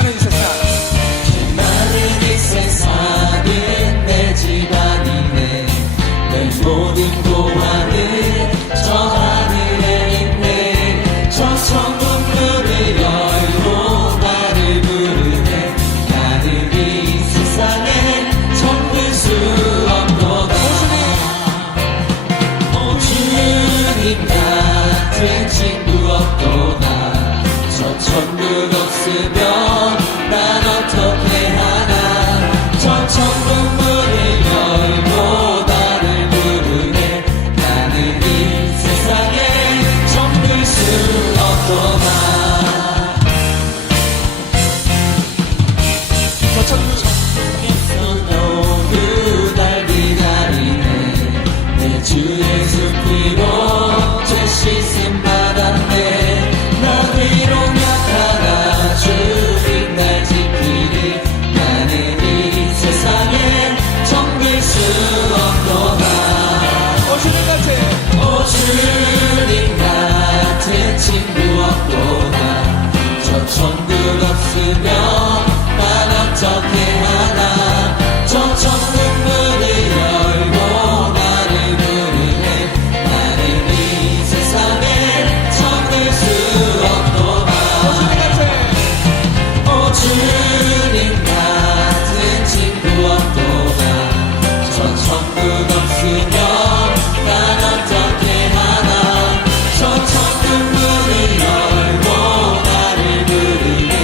많은 이 세상, 죄 많은 이 세상에 내 집안이네. 내 모든 고아는 저 하늘에 있네. 저 천국 문을 열고 나를 부르네. 나는 이 세상에 정들 수 없도다. 오 주님 같은 친구 없도다. 저 천국 없으면 난 어떻게 하나. 저 천국 문을 열고 나를 부르네. 나는 이 세상에 정들 수 없도다. 저 천국 너무 날 기다리네. 내 주 예수 피로 죄 씻음 받았네. 나 비록 약하나 주님 날 지키리. 나는 이 세상에 정들 수 없도다. 주님 같은 오 주님 같은 친구 없도다. 저 천국 없으면 난 어떻게 하나. 저 천국 문을 열고 나를 부르네. 나는 이 세상에 정들 수 없도다. 오 주님 같은 친구 없도다. 저 천국 없으면 난 어떻게 하나. 저 천국 문을 열고 나를 부르네.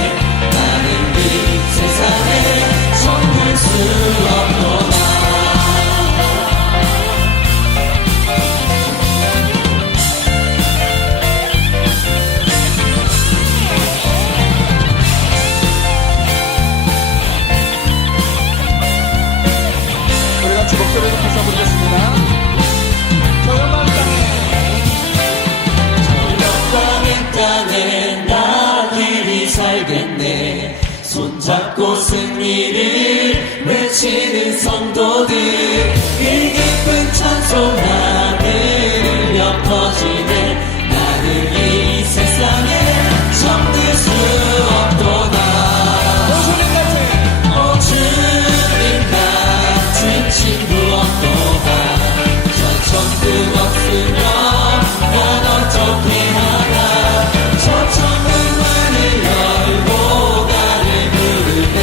나는 이 세상에 정들 수 없도다. 우리 같이 목소리를 높여서 부르겠습니다. 저 연방 땅에 나 길이 살겠네. 손잡고 승리를 외치는 성도들. 이 깊은 찬송 하늘을 엿퍼지네. 나는 이 세상에 정들 수 없도다. 오 주님 같은 친구 없도다. 저 천국 없으면 난 어떻게 하나. 저 천국 문을 열고 나를 부르네.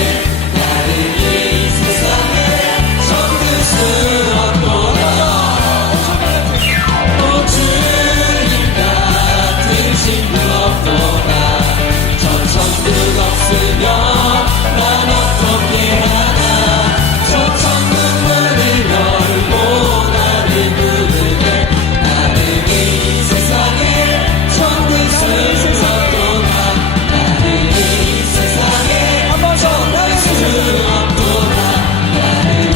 나는 이 세상에 정들 수 없도다. 오 주님 같은 친구 없도다. 저 천국 없으면 난 어떻게 하나. 저 천국 문을 열고 나를 부르네. 나는 이 세상에 정들 수 없도다. 나는 이 세상에 정들 수 없도다. 나는 이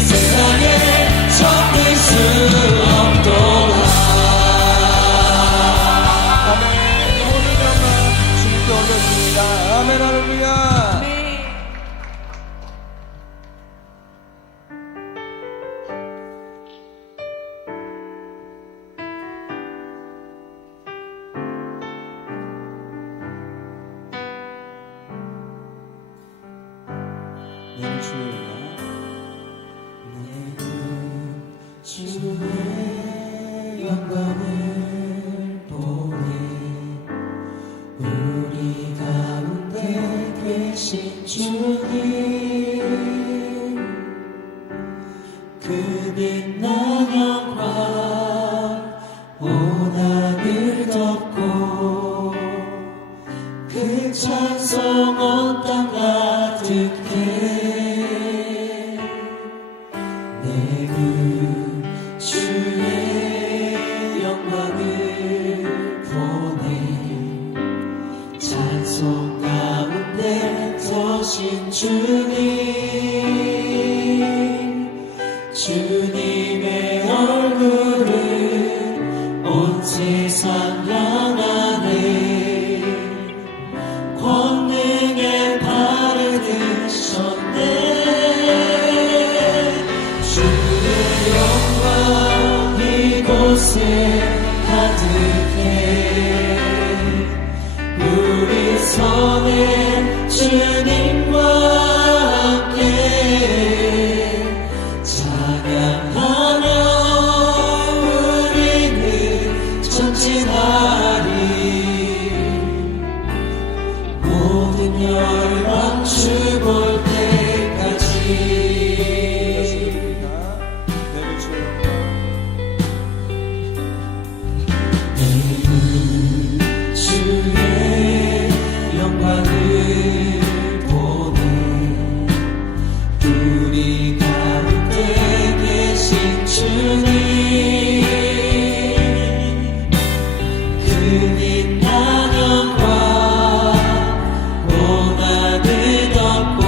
세상에 정들 수 없도다. 아멘. 모든 영광 주님께 올려드립니다. 아멘. 할렐루야. 내 주여 주의 영광을 보내. 우리 가운데 계신 주님, 그 빛난 영광 온 하늘 덮고 그 찬송 온 땅 가득해. 내 그 주의 영광을 보내. 찬송 가운데 서신 주님, 주님의 얼굴을 온 세상 향하네. 권능의 발을 드셨네. 주의 영광 이곳에 가득해. 우리 손에 주님 주 볼 때까지 내는 주의 영광 내는 주의 영광을 보내 우리 가운데 계신 주님 그 빛난 영광 온 하늘 덮고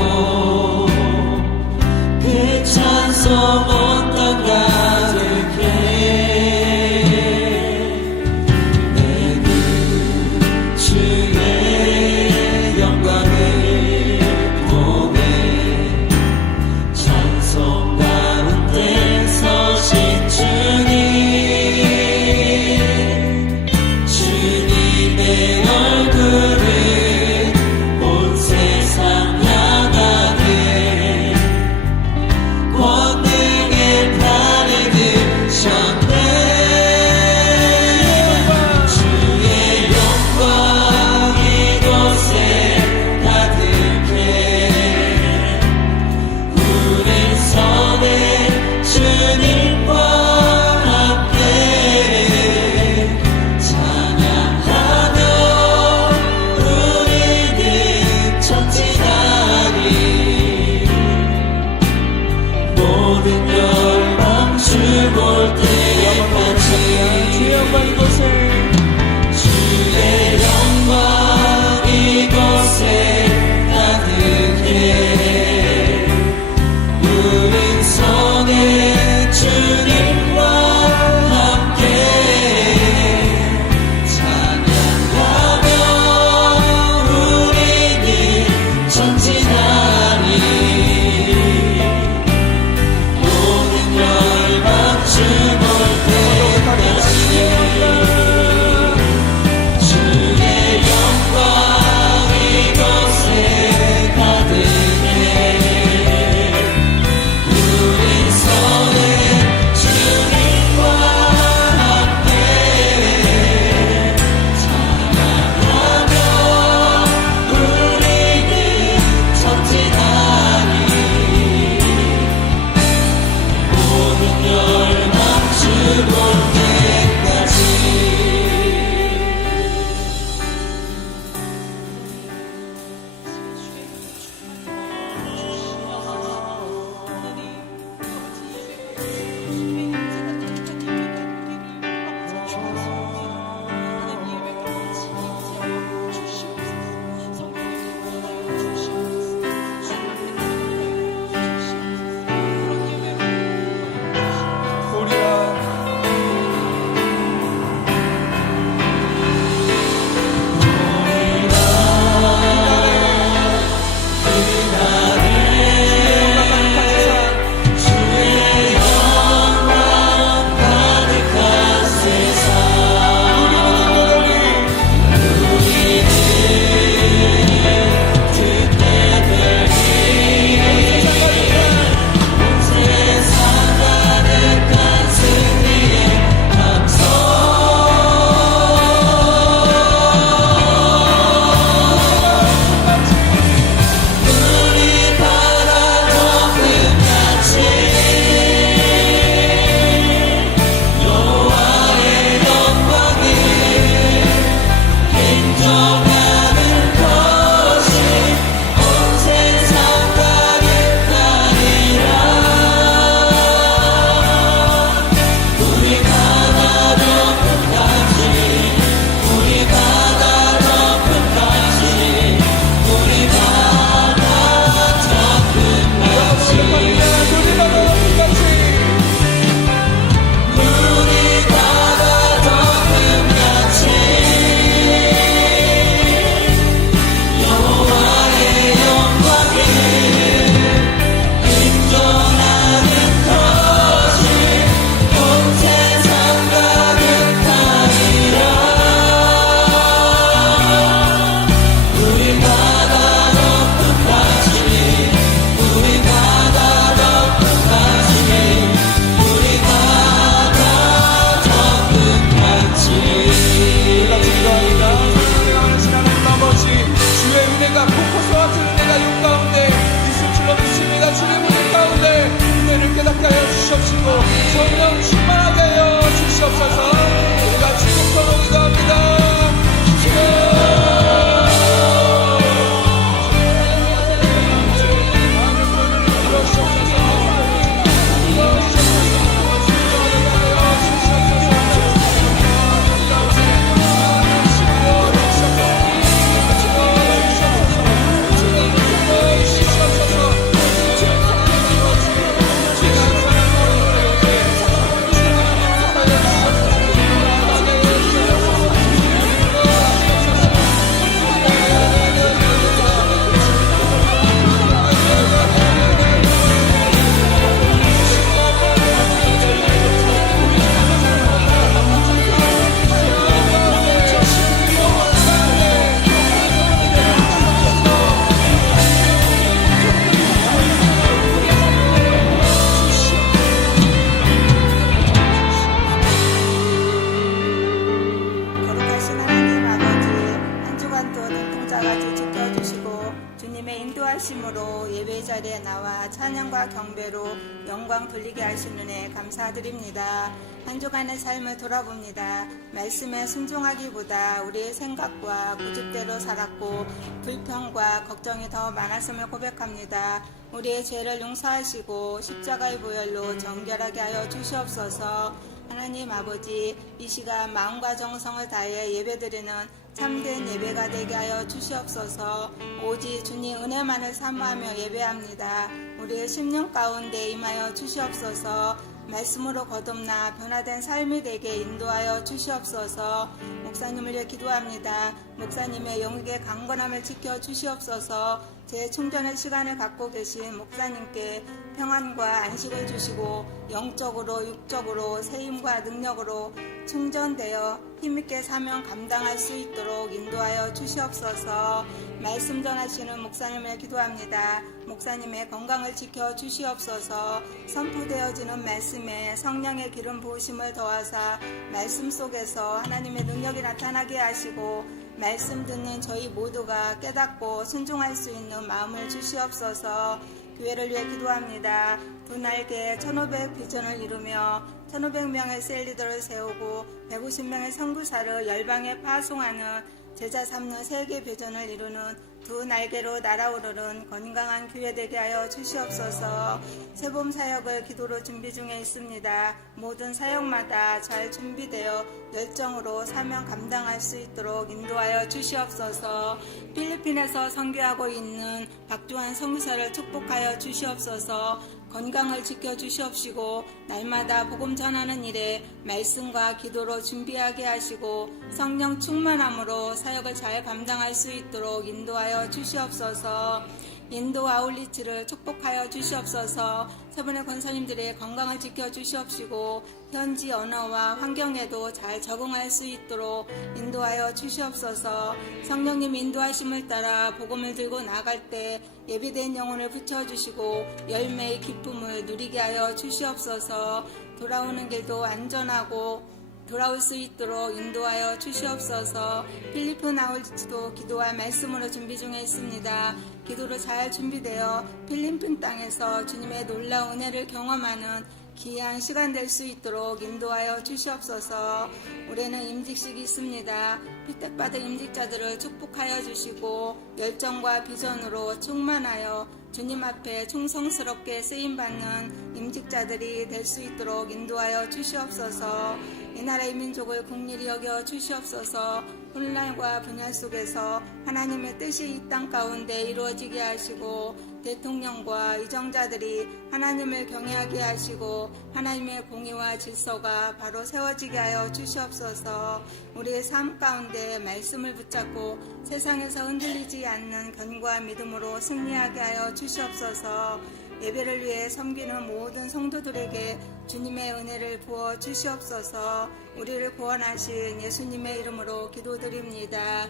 주님의 인도하심으로 예배 자리에 나와 찬양과 경배로 영광 돌리게 하신 은혜 감사드립니다. 한 주간의 삶을 돌아봅니다. 말씀에 순종하기보다 우리의 생각과 고집대로 살았고 불평과 걱정이 더 많았음을 고백합니다. 우리의 죄를 용서하시고 십자가의 보혈로 정결하게 하여 주시옵소서. 하나님 아버지, 이 시간 마음과 정성을 다해 예배드리는 참된 예배가 되게 하여 주시옵소서. 오직 주님 은혜만을 사모하며 예배합니다. 우리의 심령 가운데 임하여 주시옵소서. 말씀으로 거듭나 변화된 삶이 되게 인도하여 주시옵소서. 목사님을 위해 기도합니다. 목사님의 영육의 강건함을 지켜 주시옵소서. 재충전의 시간을 갖고 계신 목사님께 평안과 안식을 주시고 영적으로 육적으로 세임과 능력으로 충전되어 힘있게 사명 감당할 수 있도록 인도하여 주시옵소서. 말씀 전하시는 목사님을 기도합니다. 목사님의 건강을 지켜 주시옵소서. 선포되어지는 말씀에 성령의 기름 부으심을 더하사 말씀 속에서 하나님의 능력이 나타나게 하시고 말씀 듣는 저희 모두가 깨닫고 순종할 수 있는 마음을 주시옵소서. 교회를 위해 기도합니다. 두 날개 1500 비전을 이루며 1500명의 셀리더를 세우고 150명의 선교사를 열방에 파송하는 제자 삼는 세계 비전을 이루는 두 날개로 날아오르는 건강한 교회 되게 하여 주시옵소서. 새봄 사역을 기도로 준비 중에 있습니다. 모든 사역마다 잘 준비되어 열정으로 사명 감당할 수 있도록 인도하여 주시옵소서. 필리핀에서 선교하고 있는 박주환 선교사를 축복하여 주시옵소서. 건강을 지켜 주시옵시고 날마다 복음 전하는 일에 말씀과 기도로 준비하게 하시고 성령 충만함으로 사역을 잘 감당할 수 있도록 인도하여 주시옵소서. 인도 아울리치를 축복하여 주시옵소서. 세 분의 권사님들의 건강을 지켜 주시옵시고 현지 언어와 환경에도 잘 적응할 수 있도록 인도하여 주시옵소서. 성령님 인도하심을 따라 복음을 들고 나갈 때 예비된 영혼을 붙여주시고 열매의 기쁨을 누리게 하여 주시옵소서. 돌아오는 길도 안전하고 돌아올 수 있도록 인도하여 주시옵소서. 필리핀 아울리치도 기도와 말씀으로 준비 중에 있습니다. 기도로 잘 준비되어 필리핀 땅에서 주님의 놀라운 은혜를 경험하는 귀한 시간 될 수 있도록 인도하여 주시옵소서. 올해는 임직식이 있습니다. 피택받은 임직자들을 축복하여 주시고 열정과 비전으로 충만하여 주님 앞에 충성스럽게 쓰임받는 임직자들이 될 수 있도록 인도하여 주시옵소서. 이 나라의 민족을 긍휼히 여겨 주시옵소서. 혼란과 분열 속에서 하나님의 뜻이 이 땅 가운데 이루어지게 하시고 대통령과 이정자들이 하나님을 경외하게 하시고 하나님의 공의와 질서가 바로 세워지게 하여 주시옵소서. 우리의 삶 가운데 말씀을 붙잡고 세상에서 흔들리지 않는 견고한 믿음으로 승리하게 하여 주시옵소서. 예배를 위해 섬기는 모든 성도들에게 주님의 은혜를 부어 주시옵소서. 우리를 구원하신 예수님의 이름으로 기도드립니다.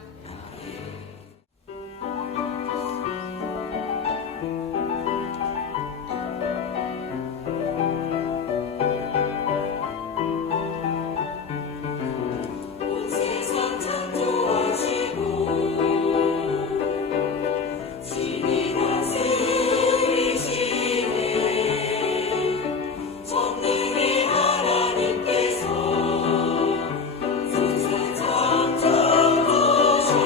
주시옵소서.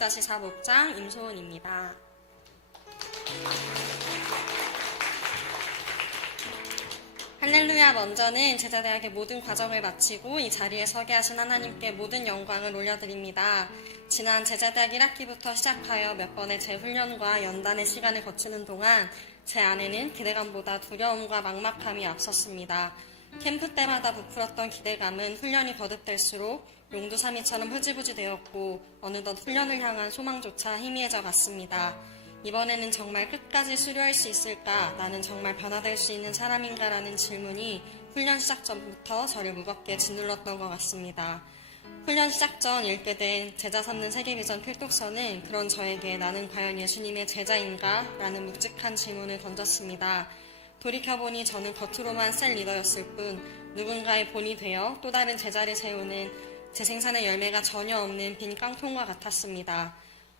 2-4 목장 임소은입니다. 할렐루야. 먼저는 제자대학의 모든 과정을 마치고 이 자리에 서게 하신 하나님께 모든 영광을 올려드립니다. 지난 제자대학 1학기부터 시작하여 몇 번의 재훈련과 연단의 시간을 거치는 동안 제 안에는 기대감보다 두려움과 막막함이 앞섰습니다. 캠프 때마다 부풀었던 기대감은 훈련이 거듭될수록 용두사미처럼 흐지부지 되었고 어느덧 훈련을 향한 소망조차 희미해져 갔습니다. 이번에는 정말 끝까지 수료할 수 있을까? 나는 정말 변화될 수 있는 사람인가라는 질문이 훈련 시작 전부터 저를 무겁게 짓눌렀던 것 같습니다. 훈련 시작 전 읽게 된 제자 삼는 세계비전 필독서는 그런 저에게 나는 과연 예수님의 제자인가? 라는 묵직한 질문을 던졌습니다. 돌이켜보니 저는 겉으로만 셀 리더였을 뿐 누군가의 본이 되어 또 다른 제자를 세우는 제 생산의 열매가 전혀 없는 빈 깡통과 같았습니다.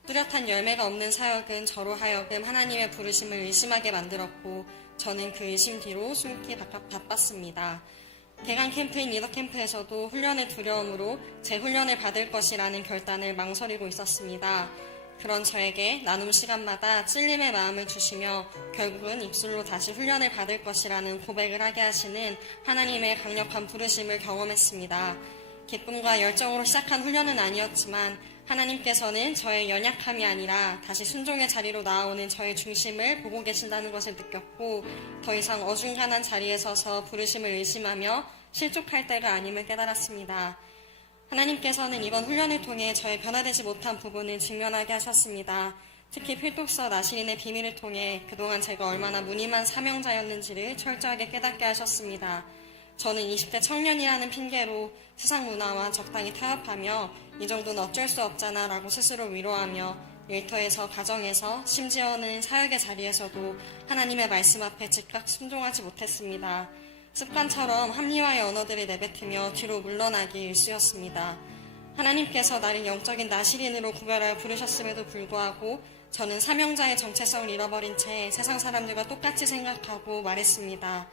뚜렷한 열매가 없는 사역은 저로 하여금 하나님의 부르심을 의심하게 만들었고 저는 그 의심 뒤로 숨기 바빴습니다. 대강 캠프인 리더 캠프에서도 훈련의 두려움으로 재훈련을 받을 것이라는 결단을 망설이고 있었습니다. 그런 저에게 나눔 시간마다 찔림의 마음을 주시며 결국은 입술로 다시 훈련을 받을 것이라는 고백을 하게 하시는 하나님의 강력한 부르심을 경험했습니다. 기쁨과 열정으로 시작한 훈련은 아니었지만 하나님께서는 저의 연약함이 아니라 다시 순종의 자리로 나아오는 저의 중심을 보고 계신다는 것을 느꼈고 더 이상 어중간한 자리에 서서 부르심을 의심하며 실족할 때가 아님을 깨달았습니다. 하나님께서는 이번 훈련을 통해 저의 변화되지 못한 부분을 직면하게 하셨습니다. 특히 필독서 나시린의 비밀을 통해 그동안 제가 얼마나 무늬만 사명자였는지를 철저하게 깨닫게 하셨습니다. 저는 20대 청년이라는 핑계로 세상 문화와 적당히 타협하며 이 정도는 어쩔 수 없잖아 라고 스스로 위로하며 일터에서 가정에서 심지어는 사역의 자리에서도 하나님의 말씀 앞에 즉각 순종하지 못했습니다. 습관처럼 합리화의 언어들을 내뱉으며 뒤로 물러나기 일쑤였습니다. 하나님께서 나를 영적인 나시린으로 구별하여 부르셨음에도 불구하고 저는 사명자의 정체성을 잃어버린 채 세상 사람들과 똑같이 생각하고 말했습니다.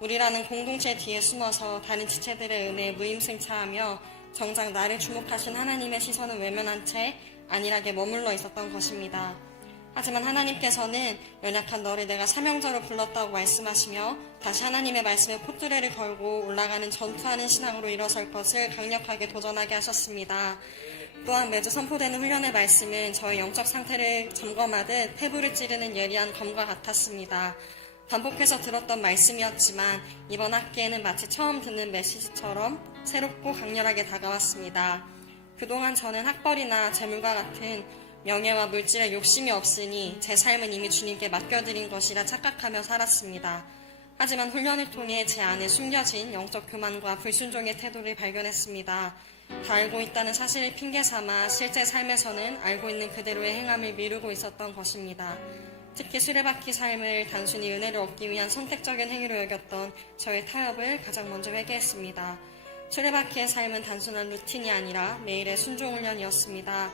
우리라는 공동체 뒤에 숨어서 다른 지체들의 은혜에 무임승차하며 정작 나를 주목하신 하나님의 시선을 외면한 채 안일하게 머물러 있었던 것입니다. 하지만 하나님께서는 연약한 너를 내가 사명자로 불렀다고 말씀하시며 다시 하나님의 말씀에 콧뚜레를 걸고 올라가는 전투하는 신앙으로 일어설 것을 강력하게 도전하게 하셨습니다. 또한 매주 선포되는 훈련의 말씀은 저의 영적 상태를 점검하듯 폐부를 찌르는 예리한 검과 같았습니다. 반복해서 들었던 말씀이었지만 이번 학기에는 마치 처음 듣는 메시지처럼 새롭고 강렬하게 다가왔습니다. 그동안 저는 학벌이나 재물과 같은 명예와 물질에 욕심이 없으니 제 삶은 이미 주님께 맡겨드린 것이라 착각하며 살았습니다. 하지만 훈련을 통해 제 안에 숨겨진 영적 교만과 불순종의 태도를 발견했습니다. 다 알고 있다는 사실을 핑계삼아 실제 삶에서는 알고 있는 그대로의 행함을 미루고 있었던 것입니다. 특히 수레바퀴 삶을 단순히 은혜를 얻기 위한 선택적인 행위로 여겼던 저의 타협을 가장 먼저 회개했습니다. 수레바퀴의 삶은 단순한 루틴이 아니라 매일의 순종 훈련이었습니다.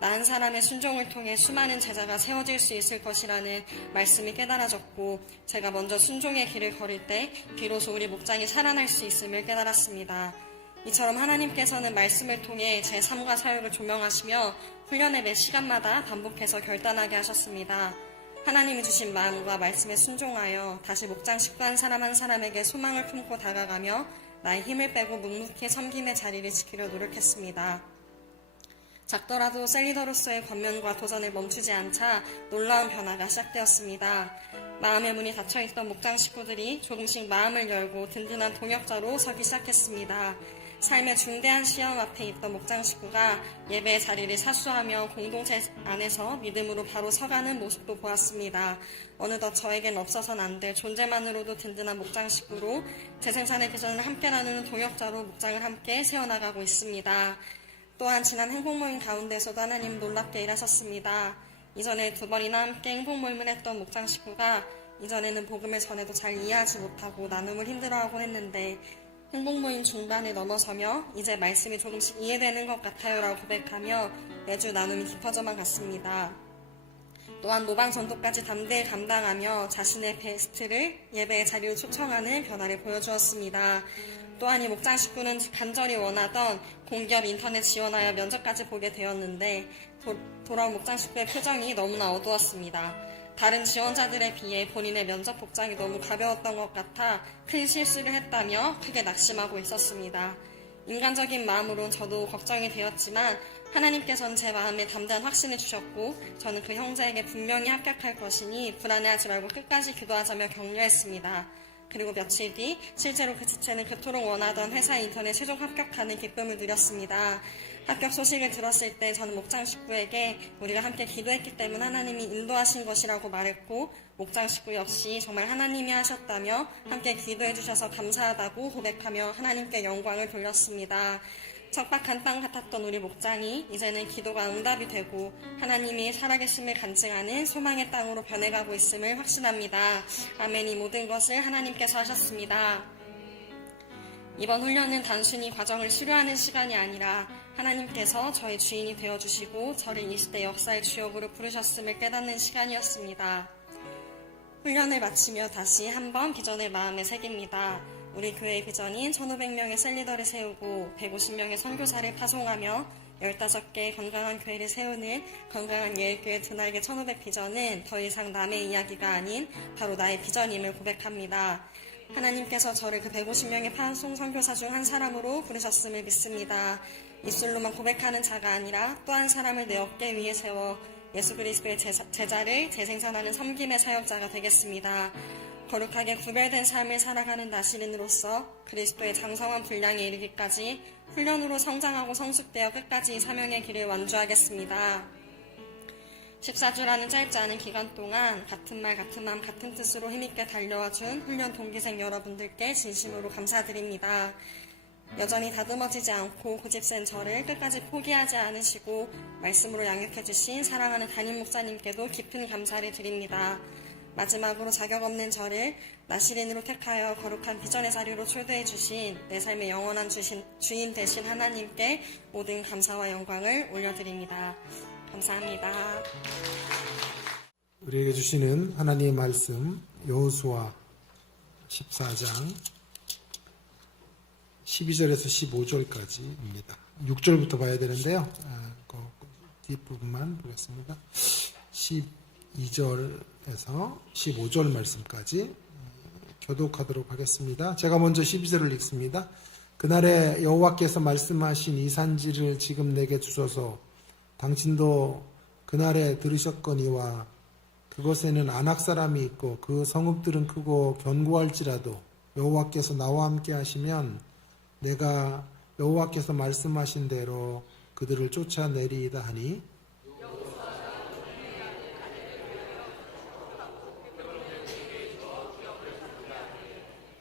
나은 사람의 순종을 통해 수많은 제자가 세워질 수 있을 것이라는 말씀이 깨달아졌고 제가 먼저 순종의 길을 걸을 때 비로소 우리 목장이 살아날 수 있음을 깨달았습니다. 이처럼 하나님께서는 말씀을 통해 제 삶과 사역을 조명하시며 훈련의 매 시간마다 반복해서 결단하게 하셨습니다. 하나님이 주신 마음과 말씀에 순종하여 다시 목장 식구 한 사람 한 사람에게 소망을 품고 다가가며 나의 힘을 빼고 묵묵히 섬김의 자리를 지키려 노력했습니다. 작더라도 셀리더로서의 권면과 도전을 멈추지 않자 놀라운 변화가 시작되었습니다. 마음의 문이 닫혀있던 목장 식구들이 조금씩 마음을 열고 든든한 동역자로 서기 시작했습니다. 삶의 중대한 시험 앞에 있던 목장 식구가 예배의 자리를 사수하며 공동체 안에서 믿음으로 바로 서가는 모습도 보았습니다. 어느덧 저에겐 없어선 안 될 존재만으로도 든든한 목장 식구로 재생산의 비전을 함께 나누는 동역자로 목장을 함께 세워나가고 있습니다. 또한 지난 행복모임 가운데서도 하나님 놀랍게 일하셨습니다. 이전에 2번이나 함께 행복모임을 했던 목장 식구가 이전에는 복음을 전해도 잘 이해하지 못하고 나눔을 힘들어하곤 했는데 행복모임 중반을 넘어서며 이제 말씀이 조금씩 이해되는 것 같아요 라고 고백하며 매주 나눔이 깊어져만 갔습니다. 또한 노방 전도까지 담대히 감당하며 자신의 베스트를 예배의 자리로 초청하는 변화를 보여주었습니다. 또한 이 목장 식구는 간절히 원하던 공기업 인터넷 지원하여 면접까지 보게 되었는데 돌아온 목장 식구의 표정이 너무나 어두웠습니다. 다른 지원자들에 비해 본인의 면접 복장이 너무 가벼웠던 것 같아 큰 실수를 했다며 크게 낙심하고 있었습니다. 인간적인 마음으론 저도 걱정이 되었지만 하나님께서는 제 마음에 담대한 확신을 주셨고 저는 그 형제에게 분명히 합격할 것이니 불안해하지 말고 끝까지 기도하자며 격려했습니다. 그리고 며칠 뒤 실제로 그 지체는 그토록 원하던 회사 인턴에 최종 합격하는 기쁨을 누렸습니다. 합격 소식을 들었을 때 저는 목장 식구에게 우리가 함께 기도했기 때문 하나님이 인도하신 것이라고 말했고 목장 식구 역시 정말 하나님이 하셨다며 함께 기도해 주셔서 감사하다고 고백하며 하나님께 영광을 돌렸습니다. 척박한 땅 같았던 우리 목장이 이제는 기도가 응답이 되고 하나님이 살아계심을 간증하는 소망의 땅으로 변해가고 있음을 확신합니다. 아멘. 이 모든 것을 하나님께서 하셨습니다. 이번 훈련은 단순히 과정을 수료하는 시간이 아니라 하나님께서 저의 주인이 되어주시고 저를 20대 역사의 주역으로 부르셨음을 깨닫는 시간이었습니다. 훈련을 마치며 다시 한번 비전을 마음에 새깁니다. 우리 교회의 비전인 1,500명의 셀리더를 세우고 150명의 선교사를 파송하며 15개의 건강한 교회를 세우는 건강한 예일교회 드날개 1,500 비전은 더 이상 남의 이야기가 아닌 바로 나의 비전임을 고백합니다. 하나님께서 저를 그 150명의 파송 선교사 중 한 사람으로 부르셨음을 믿습니다. 입술로만 고백하는 자가 아니라 또 한 사람을 내 어깨 위에 세워 예수 그리스도의 제자를 재생산하는 섬김의 사역자가 되겠습니다. 거룩하게 구별된 삶을 살아가는 나시린으로서 그리스도의 장성한 분량에 이르기까지 훈련으로 성장하고 성숙되어 끝까지 이 사명의 길을 완주하겠습니다. 14주라는 짧지 않은 기간 동안 같은 말 같은 마음 같은 뜻으로 힘있게 달려와준 훈련 동기생 여러분들께 진심으로 감사드립니다. 여전히 다듬어지지 않고 고집센 저를 끝까지 포기하지 않으시고 말씀으로 양육해주신 사랑하는 담임 목사님께도 깊은 감사를 드립니다. 마지막으로 자격 없는 저를 나시린으로 택하여 거룩한 비전의 자리로 초대해 주신 내 삶의 영원한 주인 되신 하나님께 모든 감사와 영광을 올려드립니다. 감사합니다. 우리에게 주시는 하나님의 말씀 여호수아 14장 12절에서 15절까지입니다. 6절부터 봐야 되는데요. 그 뒷부분만 보겠습니다. 12절에서 15절 말씀까지 교독하도록 하겠습니다. 제가 먼저 12절을 읽습니다. 그날에 여호와께서 말씀하신 이 산지를 지금 내게 주소서. 당신도 그날에 들으셨거니와 그곳에는 아낙 사람이 있고 그 성읍들은 크고 견고할지라도 여호와께서 나와 함께 하시면 내가 여호와께서 말씀하신 대로 그들을 쫓아내리이다 하니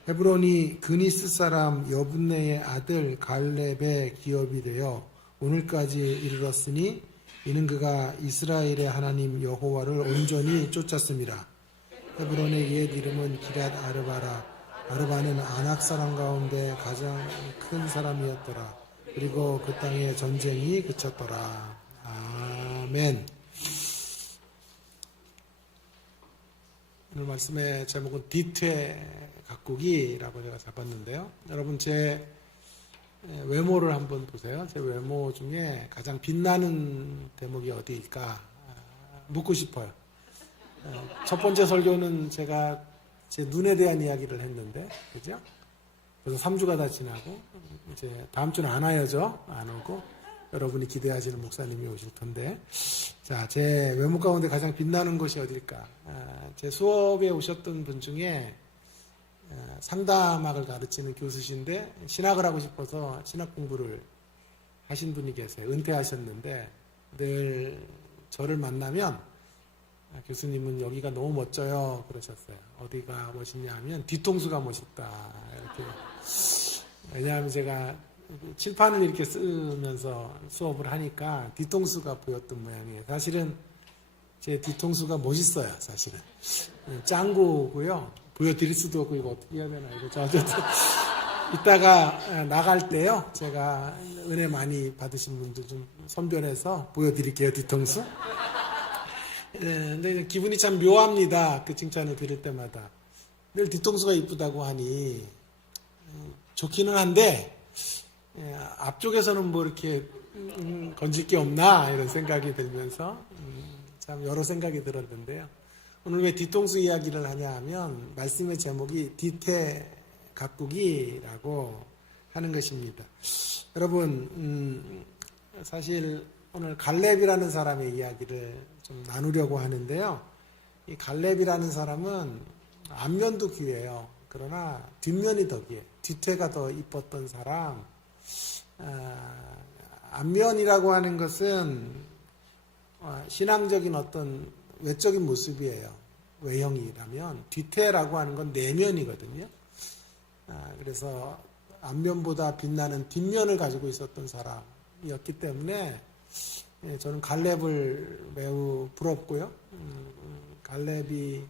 헤브론이 그니스 사람 여분네의 아들 갈렙의 기업이 되어 오늘까지 이르렀으니 이는 그가 이스라엘의 하나님 여호와를 온전히 쫓았습니다. 헤브론의 옛 이름은 기럇 아르바라. 아르바는 아낙 사람 가운데 가장 큰 사람이었더라. 그리고 그 땅에 전쟁이 그쳤더라. 아멘. 오늘 말씀의 제목은 뒤태 가꾸기라고 제가 잡았는데요. 여러분 제 외모를 한번 보세요. 제 외모 중에 가장 빛나는 대목이 어디일까 묻고 싶어요. 첫 번째 설교는 제가 제 눈에 대한 이야기를 했는데, 그죠? 그래서 3주가 다 지나고 이제 다음 주는 안 와야죠. 안 오고 여러분이 기대하시는 목사님이 오실 텐데, 자, 제 외모 가운데 가장 빛나는 것이 어딜까? 제 수업에 오셨던 분 중에 상담학을 가르치는 교수신데 신학을 하고 싶어서 신학 공부를 하신 분이 계세요. 은퇴하셨는데 늘 저를 만나면 교수님은 여기가 너무 멋져요 그러셨어요. 어디가 멋있냐 하면 뒤통수가 멋있다 이렇게. 왜냐하면 제가 칠판을 이렇게 쓰면서 수업을 하니까 뒤통수가 보였던 모양이에요. 사실은 제 뒤통수가 멋있어요. 사실은 짱구고요. 보여드릴 수도 없고 이거 어떻게 해야 되나 이거 어쨌든 이따가 나갈 때요 제가 은혜 많이 받으신 분들 좀 선별해서 보여드릴게요. 뒤통수. 근데 기분이 참 묘합니다. 그 칭찬을 들을 때마다. 늘 뒤통수가 이쁘다고 하니 좋기는 한데 앞쪽에서는 뭐 이렇게 건질 게 없나 이런 생각이 들면서 참 여러 생각이 들었는데요. 오늘 왜 뒤통수 이야기를 하냐 하면 말씀의 제목이 뒤태 가꾸기라고 하는 것입니다. 여러분 사실 오늘 갈렙이라는 사람의 이야기를 좀 나누려고 하는데요. 이 갈렙이라는 사람은 앞면도 귀해요. 그러나 뒷면이 더 귀해. 뒤태가 더 이뻤던 사람. 앞면이라고 하는 것은 신앙적인 어떤 외적인 모습이에요. 외형이라면 뒤태라고 하는 건 내면이거든요. 그래서 앞면보다 빛나는 뒷면을 가지고 있었던 사람이었기 때문에 저는 갈렙을 매우 부럽고요. 갈렙을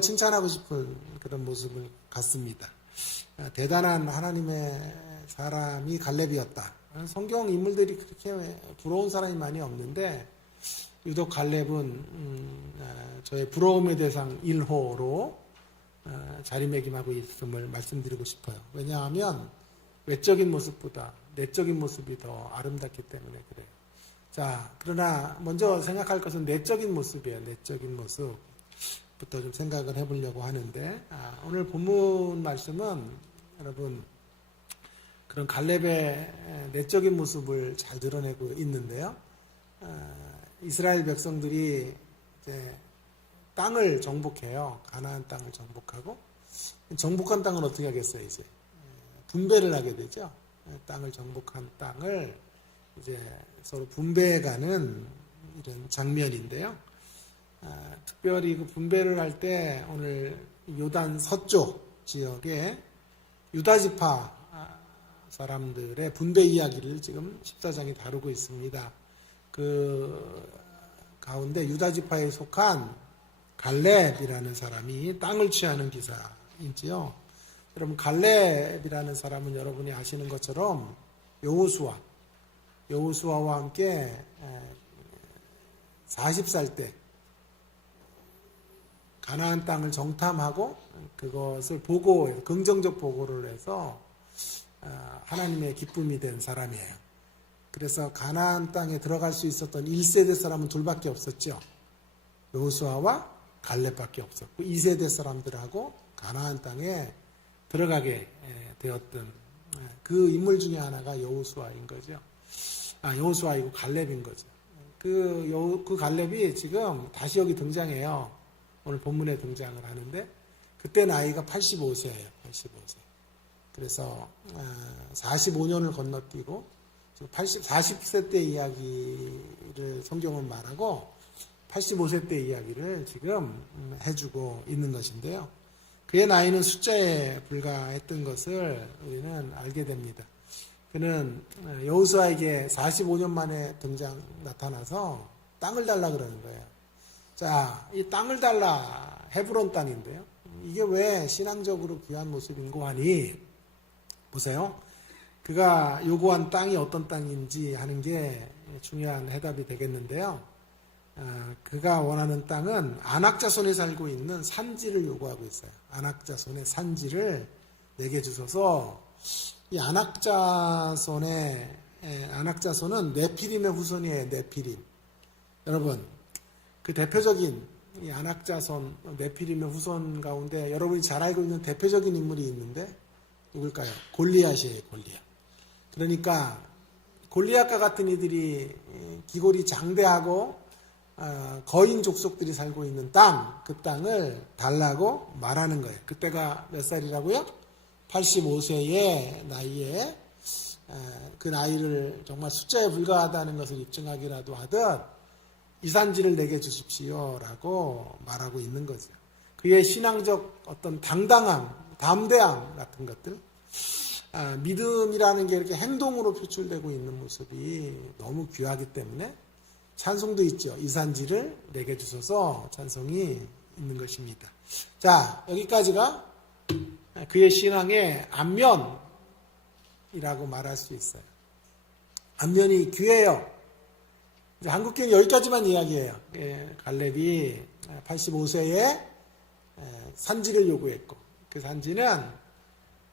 칭찬하고 싶은 그런 모습을 갖습니다. 대단한 하나님의 사람이 갈렙이었다. 성경 인물들이 그렇게 부러운 사람이 많이 없는데 유독 갈렙은 저의 부러움의 대상 1호로 자리매김하고 있음을 말씀드리고 싶어요. 왜냐하면 외적인 모습보다 내적인 모습이 더 아름답기 때문에 그래요. 자, 그러나 먼저 생각할 것은 내적인 모습이에요. 내적인 모습부터 좀 생각을 해보려고 하는데 오늘 본문 말씀은 여러분 그런 갈렙의 내적인 모습을 잘 드러내고 있는데요. 이스라엘 백성들이 이제 땅을 정복해요. 가나안 땅을 정복하고 정복한 땅은 어떻게 하겠어요? 이제 분배를 하게 되죠. 땅을 정복한 땅을 이제 서로 분배해가는 이런 장면인데요. 특별히 그 분배를 할 때 오늘 요단 서쪽 지역에 유다지파 사람들의 분배 이야기를 지금 14장이 다루고 있습니다. 그 가운데 유다지파에 속한 갈렙이라는 사람이 땅을 취하는 기사인지요. 여러분 갈렙이라는 사람은 여러분이 아시는 것처럼 여호수아와 함께 40살 때 가나안 땅을 정탐하고 그것을 긍정적 보고를 해서 하나님의 기쁨이 된 사람이에요. 그래서 가나안 땅에 들어갈 수 있었던 1세대 사람은 둘밖에 없었죠. 여호수아와 갈렙밖에 없었고 2세대 사람들하고 가나안 땅에 들어가게 되었던 그 인물 중에 하나가 여호수아인 거죠. 여호수아이고 갈렙인 거죠. 그 갈렙이 지금 다시 여기 등장해요. 오늘 본문에 등장을 하는데 그때 나이가 85세예요. 85세. 그래서 45년을 건너뛰고 40세 때 이야기를 성경은 말하고 85세 때 이야기를 지금 해주고 있는 것인데요. 그의 나이는 숫자에 불과했던 것을 우리는 알게 됩니다. 그는 여호수아에게 45년 만에 나타나서 땅을 달라 그러는 거예요. 자, 이 땅을 달라 헤브론 땅인데요. 이게 왜 신앙적으로 귀한 모습인고 하니 보세요. 그가 요구한 땅이 어떤 땅인지 하는 게 중요한 해답이 되겠는데요. 그가 원하는 땅은 안악자손에 살고 있는 산지를 요구하고 있어요. 안악자손의 산지를 내게 주소서. 이 안악자손은 네피림의 후손이에요. 네피림. 여러분, 그 대표적인 이 안악자손 네피림의 후손 가운데 여러분이 잘 알고 있는 대표적인 인물이 있는데 누굴까요? 골리앗이에요. 골리앗. 그러니까 골리앗과 같은 이들이 기골이 장대하고 거인 족속들이 살고 있는 땅, 그 땅을 달라고 말하는 거예요. 그때가 몇 살이라고요? 85세의 나이에 그 나이를 정말 숫자에 불과하다는 것을 입증하기라도 하듯 이 산지를 내게 주십시오라고 말하고 있는 거죠. 그의 신앙적 어떤 당당함, 담대함 같은 것들, 믿음이라는 게 이렇게 행동으로 표출되고 있는 모습이 너무 귀하기 때문에 찬송도 있죠. 이 산지를 내게 주소서 찬송이 있는 것입니다. 자, 여기까지가 그의 신앙의 앞면이라고 말할 수 있어요. 앞면이 귀해요. 이제 한국교회는 여기까지만 이야기해요. 갈렙이 85세에 산지를 요구했고, 그 산지는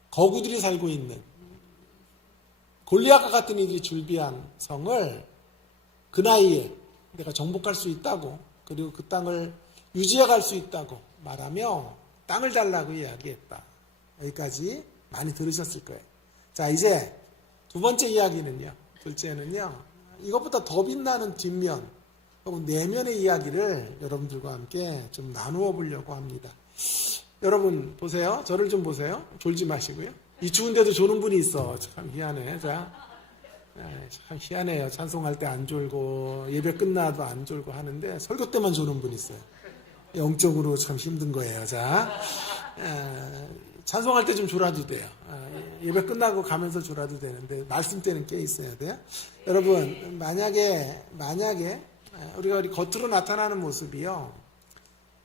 거구들이 살고 있는 골리앗과 같은 이들이 줄비한 성을 그 나이에 내가 정복할 수 있다고, 그리고 그 땅을 유지해 갈 수 있다고 말하며 땅을 달라고 이야기했다. 여기까지 많이 들으셨을 거예요. 자, 이제 두 번째 이야기는요. 둘째는요. 이것보다 더 빛나는 뒷면 혹은 내면의 이야기를 여러분들과 함께 좀 나누어 보려고 합니다. 여러분 보세요. 저를 좀 보세요. 졸지 마시고요. 이 추운데도 조는 분이 있어. 참 희한해. 자, 참 희한해요. 찬송할 때 안 졸고 예배 끝나도 안 졸고 하는데 설교 때만 조는 분이 있어요. 영적으로 참 힘든 거예요. 자, 찬송할 때 좀 졸아도 돼요. 예배 끝나고 가면서 졸아도 되는데 말씀 때는 깨 있어야 돼요. 여러분 만약에 우리가 겉으로 나타나는 모습이요,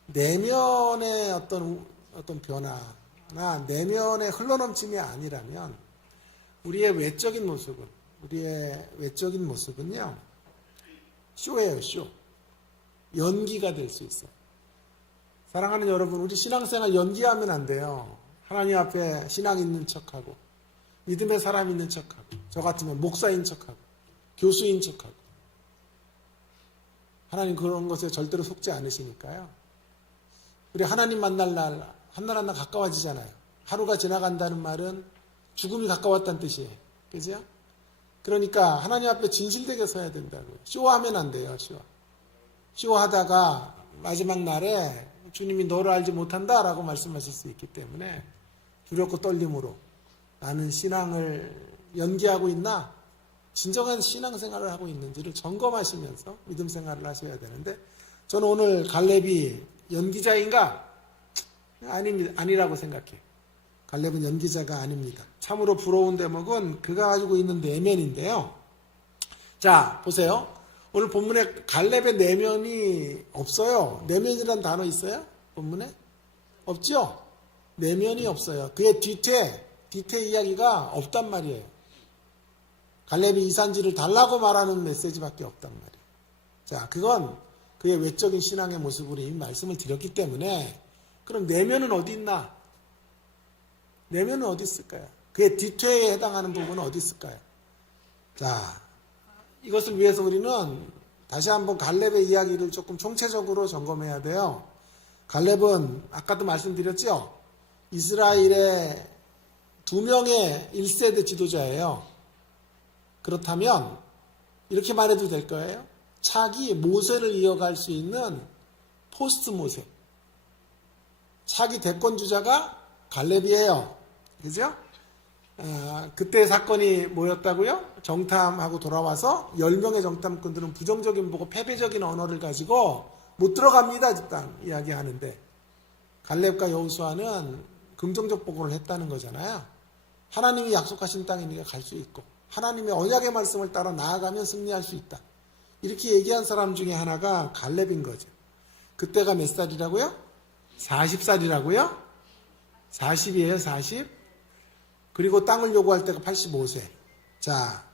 내면의 어떤 변화나 내면의 흘러넘침이 아니라면 우리의 외적인 모습은요 쇼예요. 쇼. 연기가 될 수 있어요. 사랑하는 여러분, 우리 신앙생활 연기하면 안 돼요. 하나님 앞에 신앙 있는 척하고 믿음의 사람 있는 척하고 저 같으면 목사인 척하고 교수인 척하고. 하나님 그런 것에 절대로 속지 않으시니까요. 우리 하나님 만날 날 하나하나 가까워지잖아요. 하루가 지나간다는 말은 죽음이 가까웠다는 뜻이에요. 그죠? 그러니까 하나님 앞에 진실되게 서야 된다고요. 쇼하면 안 돼요. 쇼하다가 마지막 날에 주님이 너를 알지 못한다라고 말씀하실 수 있기 때문에 두렵고 떨림으로 나는 신앙을 연기하고 있나? 진정한 신앙생활을 하고 있는지를 점검하시면서 믿음 생활을 하셔야 되는데, 저는 오늘 갈렙이 연기자인가? 아니라고 생각해요. 갈렙은 연기자가 아닙니다. 참으로 부러운 대목은 그가 가지고 있는 내면인데요. 자, 보세요. 오늘 본문에 갈렙의 내면이 없어요. 내면이란 단어 있어요? 본문에? 없죠? 내면이 없어요. 그의 뒤태 이야기가 없단 말이에요. 갈렙이 이 산지를 달라고 말하는 메시지밖에 없단 말이에요. 자, 그건 그의 외적인 신앙의 모습으로 이미 말씀을 드렸기 때문에, 그럼 내면은 어디 있나? 내면은 어디 있을까요? 그의 뒤태에 해당하는 부분은 어디 있을까요? 자, 이것을 위해서 우리는 다시 한번 갈렙의 이야기를 조금 총체적으로 점검해야 돼요. 갈렙은 아까도 말씀드렸죠? 이스라엘의 2명의 1세대 지도자예요. 그렇다면 이렇게 말해도 될 거예요. 차기 모세를 이어갈 수 있는 포스트 모세, 차기 대권주자가 갈렙이에요. 그죠? 그때 사건이 뭐였다고요? 정탐하고 돌아와서 10명의 정탐꾼들은 부정적인 보고 패배적인 언어를 가지고 못 들어갑니다. 집단 이야기하는데, 갈렙과 여호수아는 긍정적 보고를 했다는 거잖아요. 하나님이 약속하신 땅이니까 갈 수 있고 하나님의 언약의 말씀을 따라 나아가면 승리할 수 있다. 이렇게 얘기한 사람 중에 하나가 갈렙인 거죠. 그때가 몇 살이라고요? 40살이라고요? 40이에요, 40. 그리고 땅을 요구할 때가 85세. 자,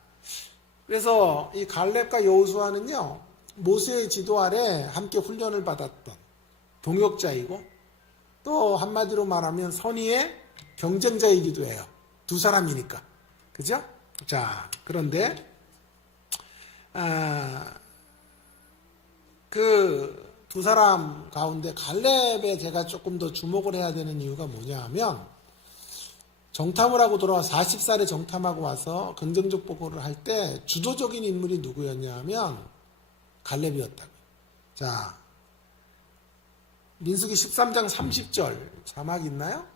그래서 이 갈렙과 여호수아는요, 모세의 지도 아래 함께 훈련을 받았던 동역자이고, 또 한마디로 말하면 선의의 경쟁자이기도 해요. 두 사람이니까. 그죠? 자, 그런데 그 두 사람 가운데 갈렙에 제가 조금 더 주목을 해야 되는 이유가 뭐냐 하면, 정탐을 하고 돌아와 40살에 정탐하고 와서 긍정적 보고를 할 때 주도적인 인물이 누구였냐 하면 갈렙이었다고요. 자, 민수기 13장 30절 자막 있나요?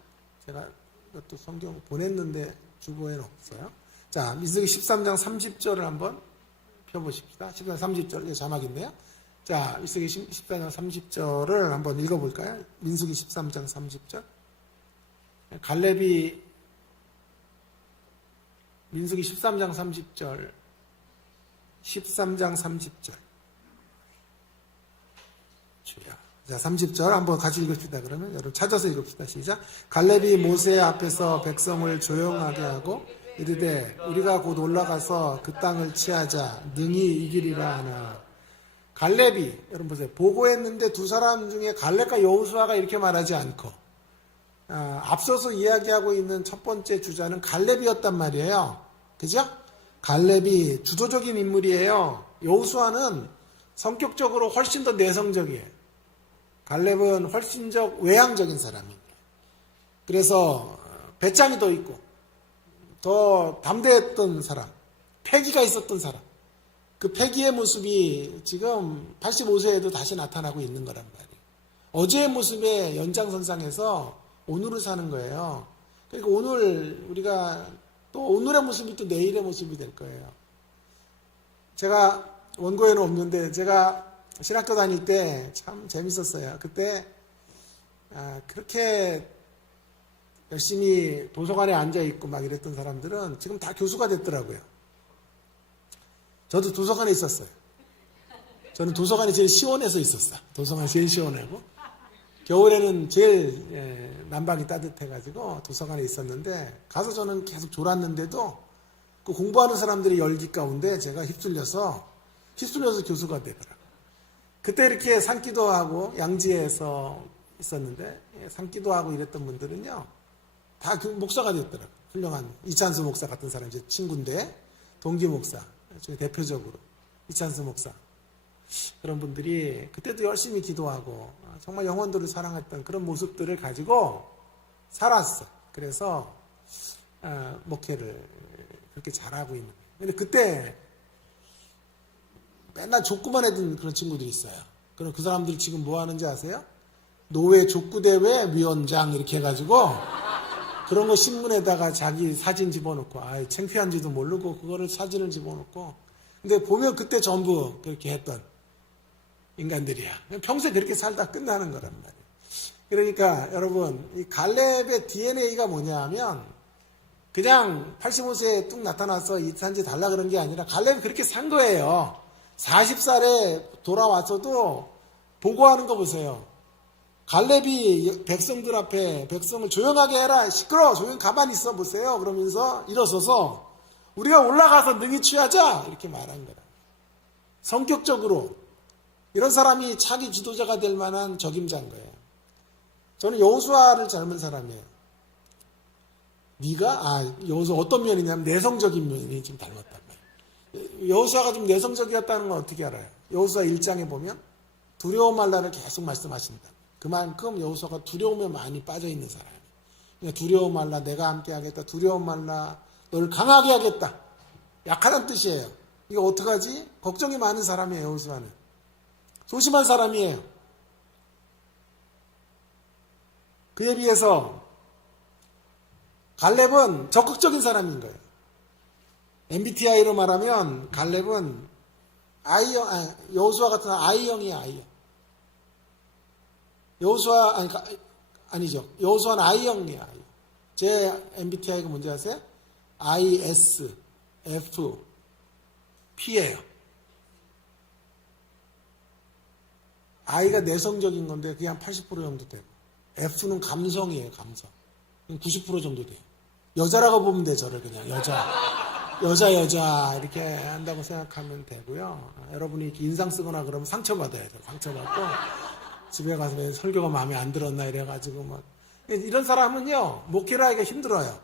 제가 이것도 성경 보냈는데 주보에는 없어요. 자, 민수기 13장 30절을 한번 펴보십시다. 13장 30절, 자막 있네요. 자, 민수기 14장 30절을 한번 읽어볼까요? 민수기 13장 30절. 갈렙이 민수기 13장 30절, 13장 30절. 주야. 자, 30절 한번 같이 읽읍시다. 그러면 여러분 찾아서 읽읍시다. 시작. 갈렙이 모세 앞에서 백성을 조용하게 하고 이르되 우리가 곧 올라가서 그 땅을 취하자 능히 이기리라 하나 갈렙이 여러분 보세요. 보고했는데 두 사람 중에 갈렙과 여호수아가 이렇게 말하지 않고 앞서서 이야기하고 있는 첫 번째 주자는 갈렙이었단 말이에요. 그죠? 갈렙이 주도적인 인물이에요. 여호수아는 성격적으로 훨씬 더 내성적이에요. 갈렙은 훨씬 더 외향적인 사람입니다. 그래서 배짱이 더 있고 더 담대했던 사람, 패기가 있었던 사람. 그 패기의 모습이 지금 85세에도 다시 나타나고 있는 거란 말이에요. 어제의 모습의 연장선상에서 오늘을 사는 거예요. 그러니까 오늘 우리가 또 오늘의 모습이 또 내일의 모습이 될 거예요. 제가 원고에는 없는데 제가 신학교 다닐 때 참 재밌었어요. 그때 그렇게 열심히 도서관에 앉아있고 막 이랬던 사람들은 지금 다 교수가 됐더라고요. 저도 도서관에 있었어요. 저는 도서관이 제일 시원해서 있었어. 도서관이 제일 시원하고 겨울에는 제일 난방이 따뜻해가지고 도서관에 있었는데 가서 저는 계속 졸았는데도 그 공부하는 사람들의 열기 가운데 제가 휩쓸려서 교수가 되더라고요. 그때 이렇게 산기도 하고 양지에서 있었는데 산기도 하고 이랬던 분들은요 다 그 목사가 됐더라고요. 훌륭한 이찬수 목사 같은 사람 제 친구인데 동기 목사 중에 대표적으로 이찬수 목사 그런 분들이 그때도 열심히 기도하고 정말 영혼들을 사랑했던 그런 모습들을 가지고 살았어. 그래서 목회를 그렇게 잘하고 있는 거예요. 근데 그때 맨날 족구만 했던 그런 친구들이 있어요. 그럼 그 사람들이 지금 뭐 하는지 아세요? 노회 족구대회 위원장 이렇게 해가지고 그런 거 신문에다가 자기 사진 집어넣고 창피한지도 모르고 그거를 사진을 집어넣고 근데 보면 그때 전부 그렇게 했던 인간들이야. 평소에 그렇게 살다 끝나는 거란 말이에요. 그러니까 여러분 이 갈렙의 DNA가 뭐냐 하면 그냥 85세에 뚝 나타나서 이 산지 달라 그런 게 아니라 갈렙이 그렇게 산 거예요. 40살에 돌아와서도 보고하는 거 보세요. 갈렙이 백성들 앞에 백성을 조용하게 해라. 시끄러워. 조용히 가만히 있어 보세요. 그러면서 일어서서 우리가 올라가서 능히 취하자. 이렇게 말한 거다. 성격적으로 이런 사람이 차기 지도자가 될 만한 적임자인 거예요. 저는 여호수아를 닮은 사람이에요. 여호수아 어떤 면이냐면 내성적인 면이 좀 닮았단 말이에요. 여호수아가 좀 내성적이었다는 건 어떻게 알아요? 여호수아 1장에 보면 두려움 말라를 계속 말씀하신다. 그만큼 여호수아가 두려움에 많이 빠져 있는 사람이에요. 그러니까 두려움 말라, 내가 함께 하겠다. 두려움 말라, 너를 강하게 하겠다. 약하다는 뜻이에요. 이거 어떡하지? 걱정이 많은 사람이에요. 여호수아는 소심한 사람이에요. 그에 비해서 갈렙은 적극적인 사람인 거예요. MBTI로 말하면 갈렙은 여호수아 같은 I형이에요. I형. 여호수아는 I형이에요. I. 제 MBTI가 뭔지 아세요? ISFP예요. I가 내성적인 건데 그게 한 80% 정도 되고 F는 감성이에요. 감성. 90% 정도 돼요. 여자라고 보면 돼. 저를 그냥 여자 이렇게 한다고 생각하면 되고요. 여러분이 이렇게 인상 쓰거나 그러면 상처받아야 돼요. 상처받고 집에 가서 왜 설교가 마음에 안 들었나 이래가지고 막 이런 사람은요 목회를 하기가 힘들어요.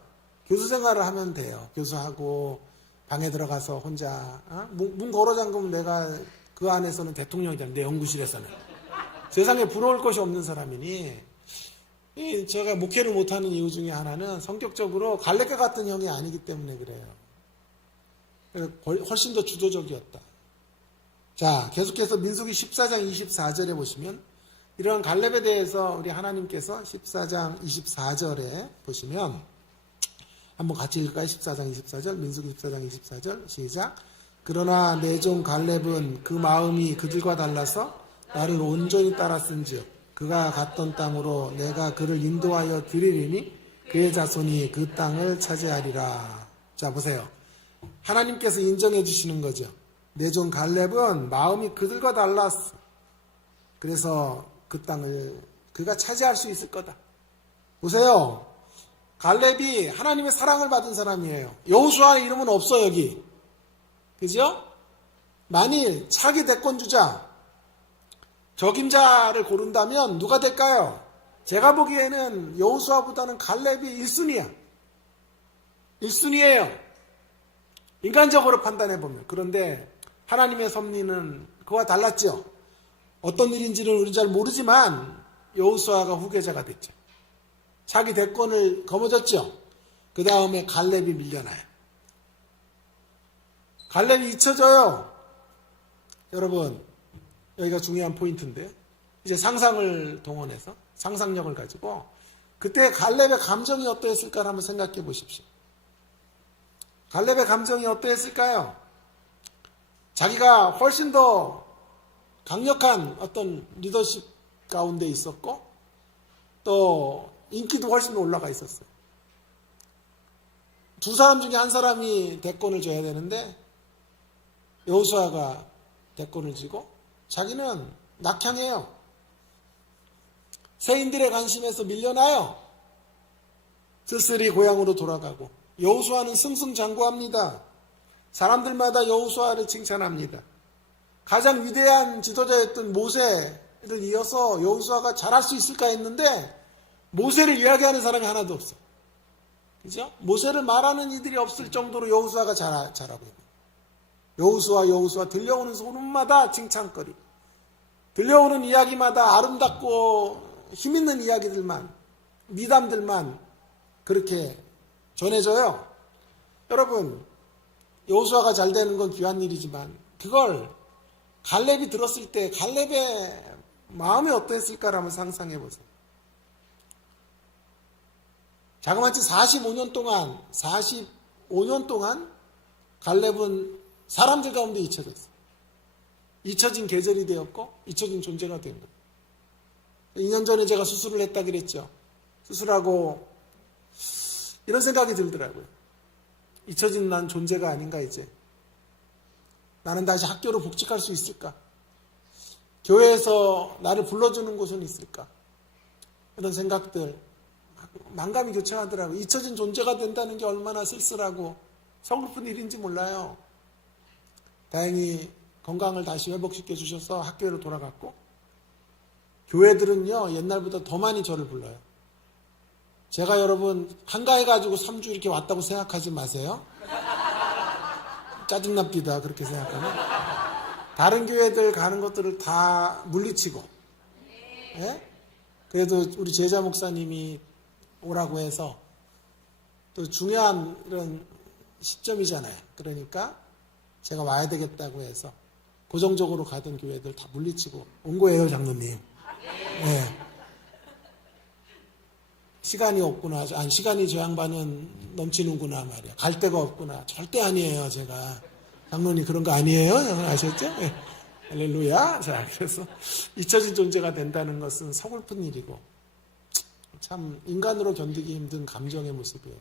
교수 생활을 하면 돼요. 교수하고 방에 들어가서 혼자 문 걸어 잠그면 내가 그 안에서는 대통령이잖아요. 내 연구실에서는 세상에 부러울 것이 없는 사람이니 제가 목회를 못하는 이유 중에 하나는 성격적으로 갈렙과 같은 형이 아니기 때문에 그래요. 훨씬 더 주도적이었다. 자, 계속해서 민수기 14장 24절에 보시면 이런 갈렙에 대해서 우리 하나님께서 14장 24절에 보시면 한번 같이 읽을까요? 14장 24절 민수기 14장 24절 시작. 그러나 내 종 갈렙은 그 마음이 그들과 달라서 나를 온전히 따랐은즉 그가 갔던 땅으로 내가 그를 인도하여 드리리니 그의 자손이 그 땅을 차지하리라. 자, 보세요. 하나님께서 인정해 주시는 거죠. 내 종 갈렙은 마음이 그들과 달랐어. 그래서 그 땅을 그가 차지할 수 있을 거다. 보세요. 갈렙이 하나님의 사랑을 받은 사람이에요. 여호수아의 이름은 없어 여기. 그죠? 만일 차기 대권 주자 적임자를 고른다면 누가 될까요? 제가 보기에는 여호수아보다는 갈렙이 1순위야. 1순위예요. 인간적으로 판단해보면. 그런데 하나님의 섭리는 그와 달랐죠. 어떤 일인지는 우리 잘 모르지만 여호수아가 후계자가 됐죠. 자기 대권을 거머쥐었죠. 그 다음에 갈렙이 밀려나요. 갈렙이 잊혀져요. 여러분, 여기가 중요한 포인트인데, 이제 상상을 동원해서 상상력을 가지고 그때 갈렙의 감정이 어떠했을까 한번 생각해 보십시오. 갈렙의 감정이 어떠했을까요? 자기가 훨씬 더 강력한 어떤 리더십 가운데 있었고 또 인기도 훨씬 올라가 있었어요. 두 사람 중에 한 사람이 대권을 져야 되는데 여호수아가 대권을 지고 자기는 낙향해요. 세인들의 관심에서 밀려나요. 쓸쓸히 고향으로 돌아가고 여호수아는 승승장구합니다. 사람들마다 여호수아를 칭찬합니다. 가장 위대한 지도자였던 모세를 이어서 여호수아가 잘할 수 있을까 했는데 모세를 이야기하는 사람이 하나도 없어요. 그죠? 모세를 말하는 이들이 없을 정도로 여호수아가 잘하고 있는. 여호수아 들려오는 소문마다 칭찬거리. 들려오는 이야기마다 아름답고 힘있는 이야기들만, 미담들만 그렇게 전해져요. 여러분, 여호수아가 잘 되는 건 귀한 일이지만 그걸 갈렙이 들었을 때 갈렙의 마음이 어땠을까를 한번 상상해 보세요. 자그마치 45년 동안 갈렙은 사람들 가운데 잊혀졌어요. 잊혀진 계절이 되었고 잊혀진 존재가 된 거예요. 2년 전에 제가 수술을 했다 그랬죠. 수술하고 이런 생각이 들더라고요. 잊혀진 난 존재가 아닌가 이제. 나는 다시 학교로 복직할 수 있을까? 교회에서 나를 불러주는 곳은 있을까? 이런 생각들 만감이 교차하더라고요. 잊혀진 존재가 된다는 게 얼마나 쓸쓸하고 서글픈 일인지 몰라요. 다행히 건강을 다시 회복시켜 주셔서 학교로 돌아갔고 교회들은요 옛날보다 더 많이 저를 불러요. 제가 여러분 한가해가지고 3주 이렇게 왔다고 생각하지 마세요. 짜증납니다. 그렇게 생각하면. 다른 교회들 가는 것들을 다 물리치고 예? 그래도 우리 제자 목사님이 오라고 해서 또 중요한 이런 시점이잖아요. 그러니까 제가 와야 되겠다고 해서 고정적으로 가던 교회들 다 물리치고 온 거예요, 장로님. 네. 시간이 없구나. 아니, 시간이 저 양반은 넘치는구나 말이야. 갈 데가 없구나. 절대 아니에요, 제가. 장로님 그런 거 아니에요? 아셨죠? 네. 할렐루야. 자, 그래서 잊혀진 존재가 된다는 것은 서글픈 일이고 참 인간으로 견디기 힘든 감정의 모습이에요.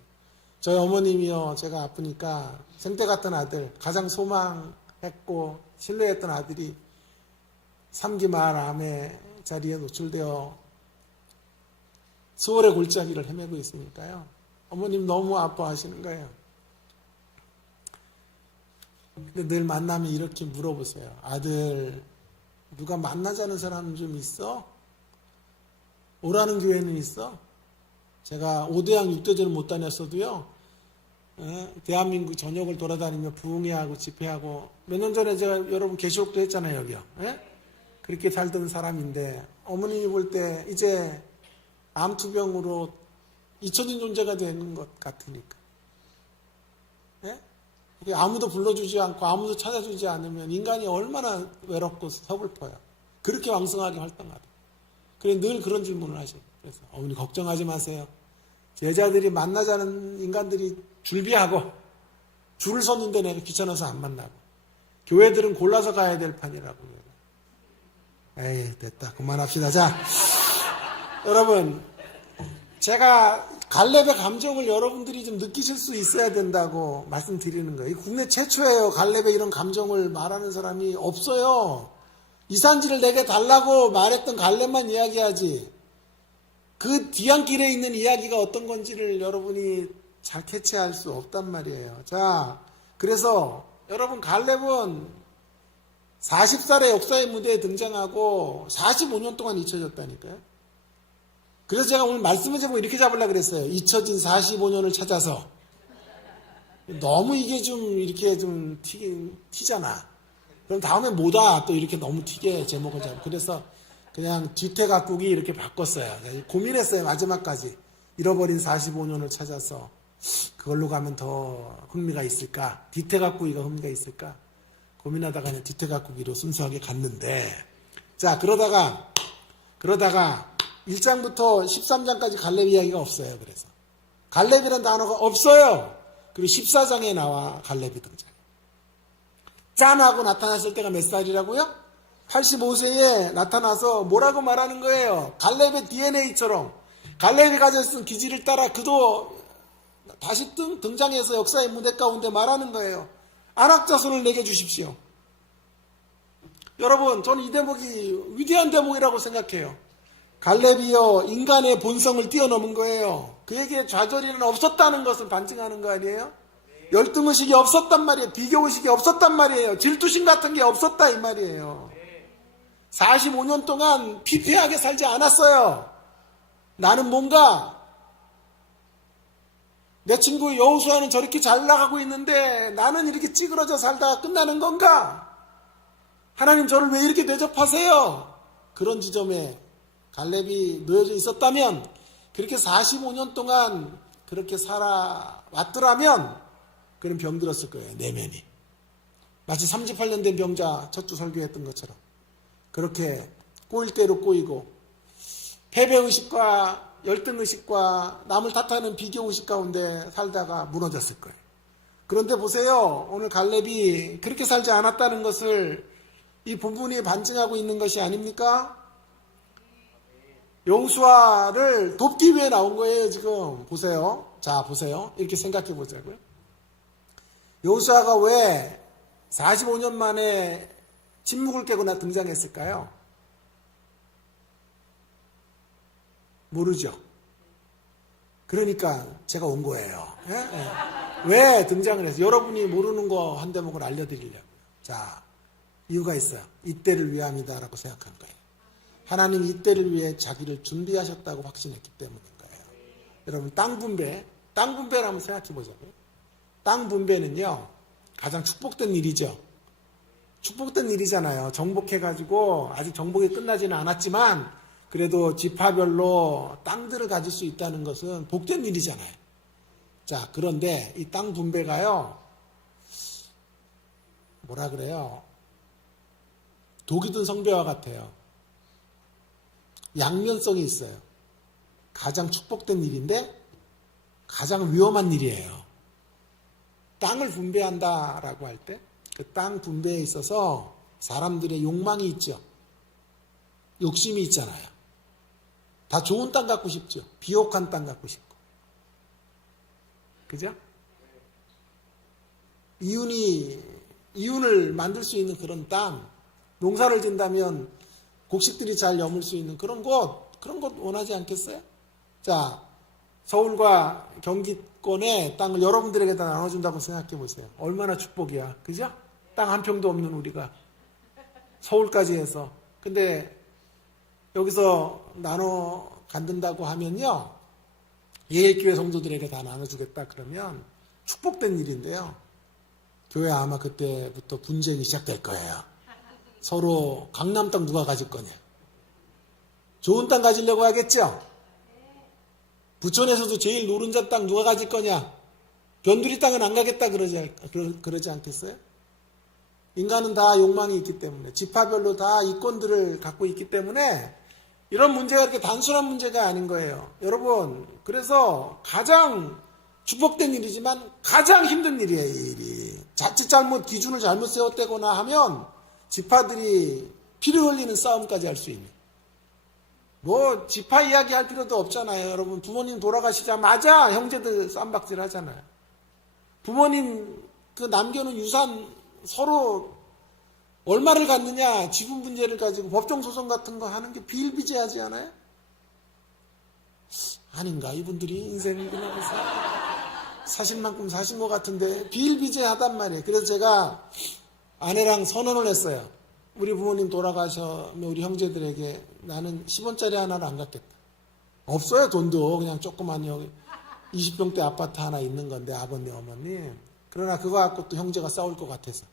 저희 어머님이요, 제가 아프니까 생때 같은 아들, 가장 소망했고 신뢰했던 아들이 3기 말 암의 자리에 노출되어 수월의 골짜기를 헤매고 있으니까요. 어머님 너무 아파하시는 거예요. 근데 늘 만나면 이렇게 물어보세요. 아들, 누가 만나자는 사람 좀 있어? 오라는 교회는 있어? 제가 5대양 6대전을 못 다녔어도요. 대한민국 전역을 돌아다니며 부흥회하고 집회하고 몇 년 전에 제가 여러분 계시록도 했잖아요. 여기요. 그렇게 살던 사람인데 어머님이 볼 때 이제 암투병으로 잊혀진 존재가 되는 것 같으니까. 아무도 불러주지 않고 아무도 찾아주지 않으면 인간이 얼마나 외롭고 서글퍼요. 그렇게 왕성하게 활동하다. 그래 늘 그런 질문을 하셔요. 그래서 어머니 걱정하지 마세요. 제자들이 만나자는 인간들이 줄비하고 줄을 섰는데 내가 귀찮아서 안 만나고 교회들은 골라서 가야 될 판이라고. 에이 됐다 그만합시다. 자 여러분 제가 갈렙의 감정을 여러분들이 좀 느끼실 수 있어야 된다고 말씀드리는 거예요. 국내 최초예요. 갈렙의 이런 감정을 말하는 사람이 없어요. 이산지를 내게 달라고 말했던 갈렙만 이야기하지 그 뒤안길에 있는 이야기가 어떤 건지를 여러분이 잘 캐치할 수 없단 말이에요. 자, 그래서 여러분 갈렙은 40살의 역사의 무대에 등장하고 45년 동안 잊혀졌다니까요. 그래서 제가 오늘 말씀을 제목 이렇게 잡으려고 그랬어요. 잊혀진 45년을 찾아서. 너무 이게 좀 이렇게 좀 튀잖아. 그럼 다음에 뭐다 또 이렇게 너무 튀게 제목을 잡고. 그래서 그냥 뒤태각국이 이렇게 바꿨어요. 고민했어요. 마지막까지. 잃어버린 45년을 찾아서 그걸로 가면 더 흥미가 있을까? 뒤태각국이가 흥미가 있을까? 고민하다가 그냥 뒤태각국이로 순수하게 갔는데, 자, 그러다가 1장부터 13장까지 갈렙 이야기가 없어요. 그래서 갈렙이라는 단어가 없어요. 그리고 14장에 나와 갈렙이 등장해요. 짠하고 나타났을 때가 몇 살이라고요? 85세에 나타나서 뭐라고 말하는 거예요? 갈렙의 DNA처럼 갈렙이 가졌던 기질을 따라 그도 다시 등장해서 역사의 무대 가운데 말하는 거예요. 안악자손을 내게 주십시오. 여러분, 저는 이 대목이 위대한 대목이라고 생각해요. 갈렙이요, 인간의 본성을 뛰어넘은 거예요. 그에게 좌절이는 없었다는 것을 반증하는 거 아니에요? 열등의식이 없었단 말이에요. 비교의식이 없었단 말이에요. 질투심 같은 게 없었다 이 말이에요. 45년 동안 피폐하게 살지 않았어요. 나는 뭔가 내 친구 여호수아는 저렇게 잘 나가고 있는데 나는 이렇게 찌그러져 살다가 끝나는 건가? 하나님 저를 왜 이렇게 대접하세요? 그런 지점에 갈렙이 놓여져 있었다면, 그렇게 45년 동안 그렇게 살아왔더라면 그는 병들었을 거예요. 내면이. 마치 38년 된 병자 첫 주 설교했던 것처럼 그렇게 꼬일 대로 꼬이고 패배의식과 열등의식과 남을 탓하는 비교의식 가운데 살다가 무너졌을 거예요. 그런데 보세요. 오늘 갈렙이 그렇게 살지 않았다는 것을 이 본문이 반증하고 있는 것이 아닙니까? 여호수아를 돕기 위해 나온 거예요. 지금 보세요. 자, 보세요. 이렇게 생각해 보자고요. 여호수아가 왜 45년 만에 침묵을 깨고 등장했을까요? 모르죠. 그러니까 제가 온 거예요. 예? 예. 왜 등장을 해서 여러분이 모르는 거 한 대목을 알려드리려고요. 자, 이유가 있어요. 이때를 위함이다라고 생각한 거예요. 하나님 이때를 위해 자기를 준비하셨다고 확신했기 때문인 거예요. 여러분, 땅 분배를 한번 생각해 보자고요. 땅 분배는요, 가장 축복된 일이죠. 축복된 일이잖아요. 정복해가지고 아직 정복이 끝나지는 않았지만 그래도 지파별로 땅들을 가질 수 있다는 것은 복된 일이잖아요. 자, 그런데 이 땅 분배가요, 뭐라 그래요? 독이 든 성배와 같아요. 양면성이 있어요. 가장 축복된 일인데 가장 위험한 일이에요. 땅을 분배한다라고 할 때 그 땅 분배에 있어서 사람들의 욕망이 있죠. 욕심이 있잖아요. 다 좋은 땅 갖고 싶죠. 비옥한 땅 갖고 싶고. 그죠? 이윤을 만들 수 있는 그런 땅, 농사를 짓다면 곡식들이 잘 여물 수 있는 그런 곳 원하지 않겠어요? 자, 서울과 경기권의 땅을 여러분들에게 다 나눠준다고 생각해 보세요. 얼마나 축복이야. 그죠? 땅 한 평도 없는 우리가 서울까지 해서. 근데 여기서 나눠 갖는다고 하면요, 예일교회 성도들에게 다 나눠주겠다 그러면 축복된 일인데요, 교회 아마 그때부터 분쟁이 시작될 거예요. 서로 강남 땅 누가 가질 거냐. 좋은 땅 가지려고 하겠죠. 부천에서도 제일 노른자 땅 누가 가질 거냐. 변두리 땅은 안 가겠다 그러지 않겠어요? 인간은 다 욕망이 있기 때문에, 지파별로 다 이권들을 갖고 있기 때문에 이런 문제가 그렇게 단순한 문제가 아닌 거예요. 여러분, 그래서 가장 축복된 일이지만 가장 힘든 일이에요. 이 일이 자칫 기준을 잘못 세웠다거나 하면 지파들이 피를 흘리는 싸움까지 할 수 있는. 뭐 지파 이야기 할 필요도 없잖아요. 여러분, 부모님 돌아가시자마자 형제들 쌈박질 하잖아요. 부모님 그 남겨놓은 유산 서로 얼마를 갖느냐, 지분 분재를 가지고 법정 소송 같은 거 하는 게 비일비재하지 않아요? 아닌가? 이분들이 인생을 그냥 사실 만큼 사신 것 같은데 비일비재하단 말이에요. 그래서 제가 아내랑 선언을 했어요. 우리 부모님 돌아가시면 우리 형제들에게 나는 10원짜리 하나를 안 갖겠다. 없어요, 돈도. 그냥 조그만 여기 20평대 아파트 하나 있는 건데, 아버님, 어머님. 그러나 그거 갖고 또 형제가 싸울 것 같아서.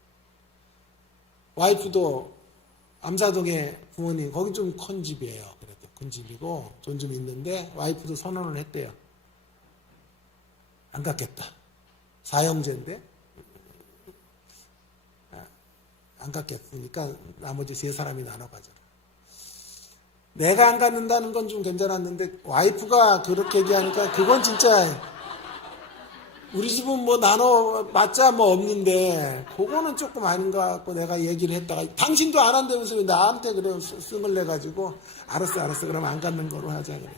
와이프도 암사동에 부모님, 거기 좀 큰 집이에요. 그래도 큰 집이고, 돈 좀 있는데, 와이프도 선언을 했대요. 안 갖겠다. 4형제인데, 안 갖겠으니까 나머지 3사람이 나눠 가져라. 내가 안 갖는다는 건 좀 괜찮았는데 와이프가 그렇게 얘기하니까 그건 진짜 우리 집은 뭐 나눠 맞자 뭐 없는데 그거는 조금 아닌 것 같고 내가 얘기를 했다가 당신도 안 한다면서 왜 나한테 그래 승을 내가지고 알았어 그럼 안 갖는 거로 하자 그래.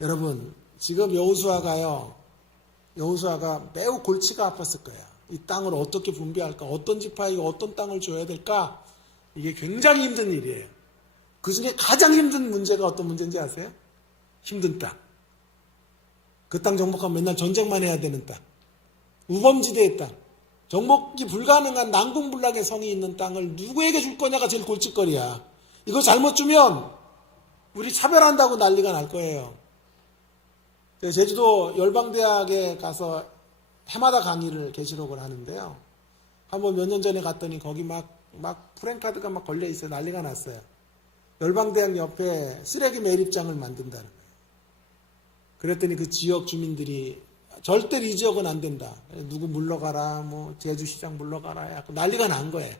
여러분 지금 여호수아가 매우 골치가 아팠을 거야. 이 땅을 어떻게 분배할까? 어떤 지파에게 어떤 땅을 줘야 될까? 이게 굉장히 힘든 일이에요. 그 중에 가장 힘든 문제가 어떤 문제인지 아세요? 힘든 땅. 그 땅 정복하면 맨날 전쟁만 해야 되는 땅. 우범지대의 땅. 정복이 불가능한 난공불락의 성이 있는 땅을 누구에게 줄 거냐가 제일 골칫거리야. 이거 잘못 주면 우리 차별한다고 난리가 날 거예요. 제주도 열방대학에 가서 해마다 강의를 계시록을 하는데요. 한번 몇 년 전에 갔더니 거기 막 프랜카드가 막 걸려 있어요. 난리가 났어요. 열방대학 옆에 쓰레기 매립장을 만든다는 거예요. 그랬더니 그 지역 주민들이 절대 이 지역은 안 된다. 누구 물러가라, 뭐 제주시장 물러가라 해갖고 난리가 난 거예요.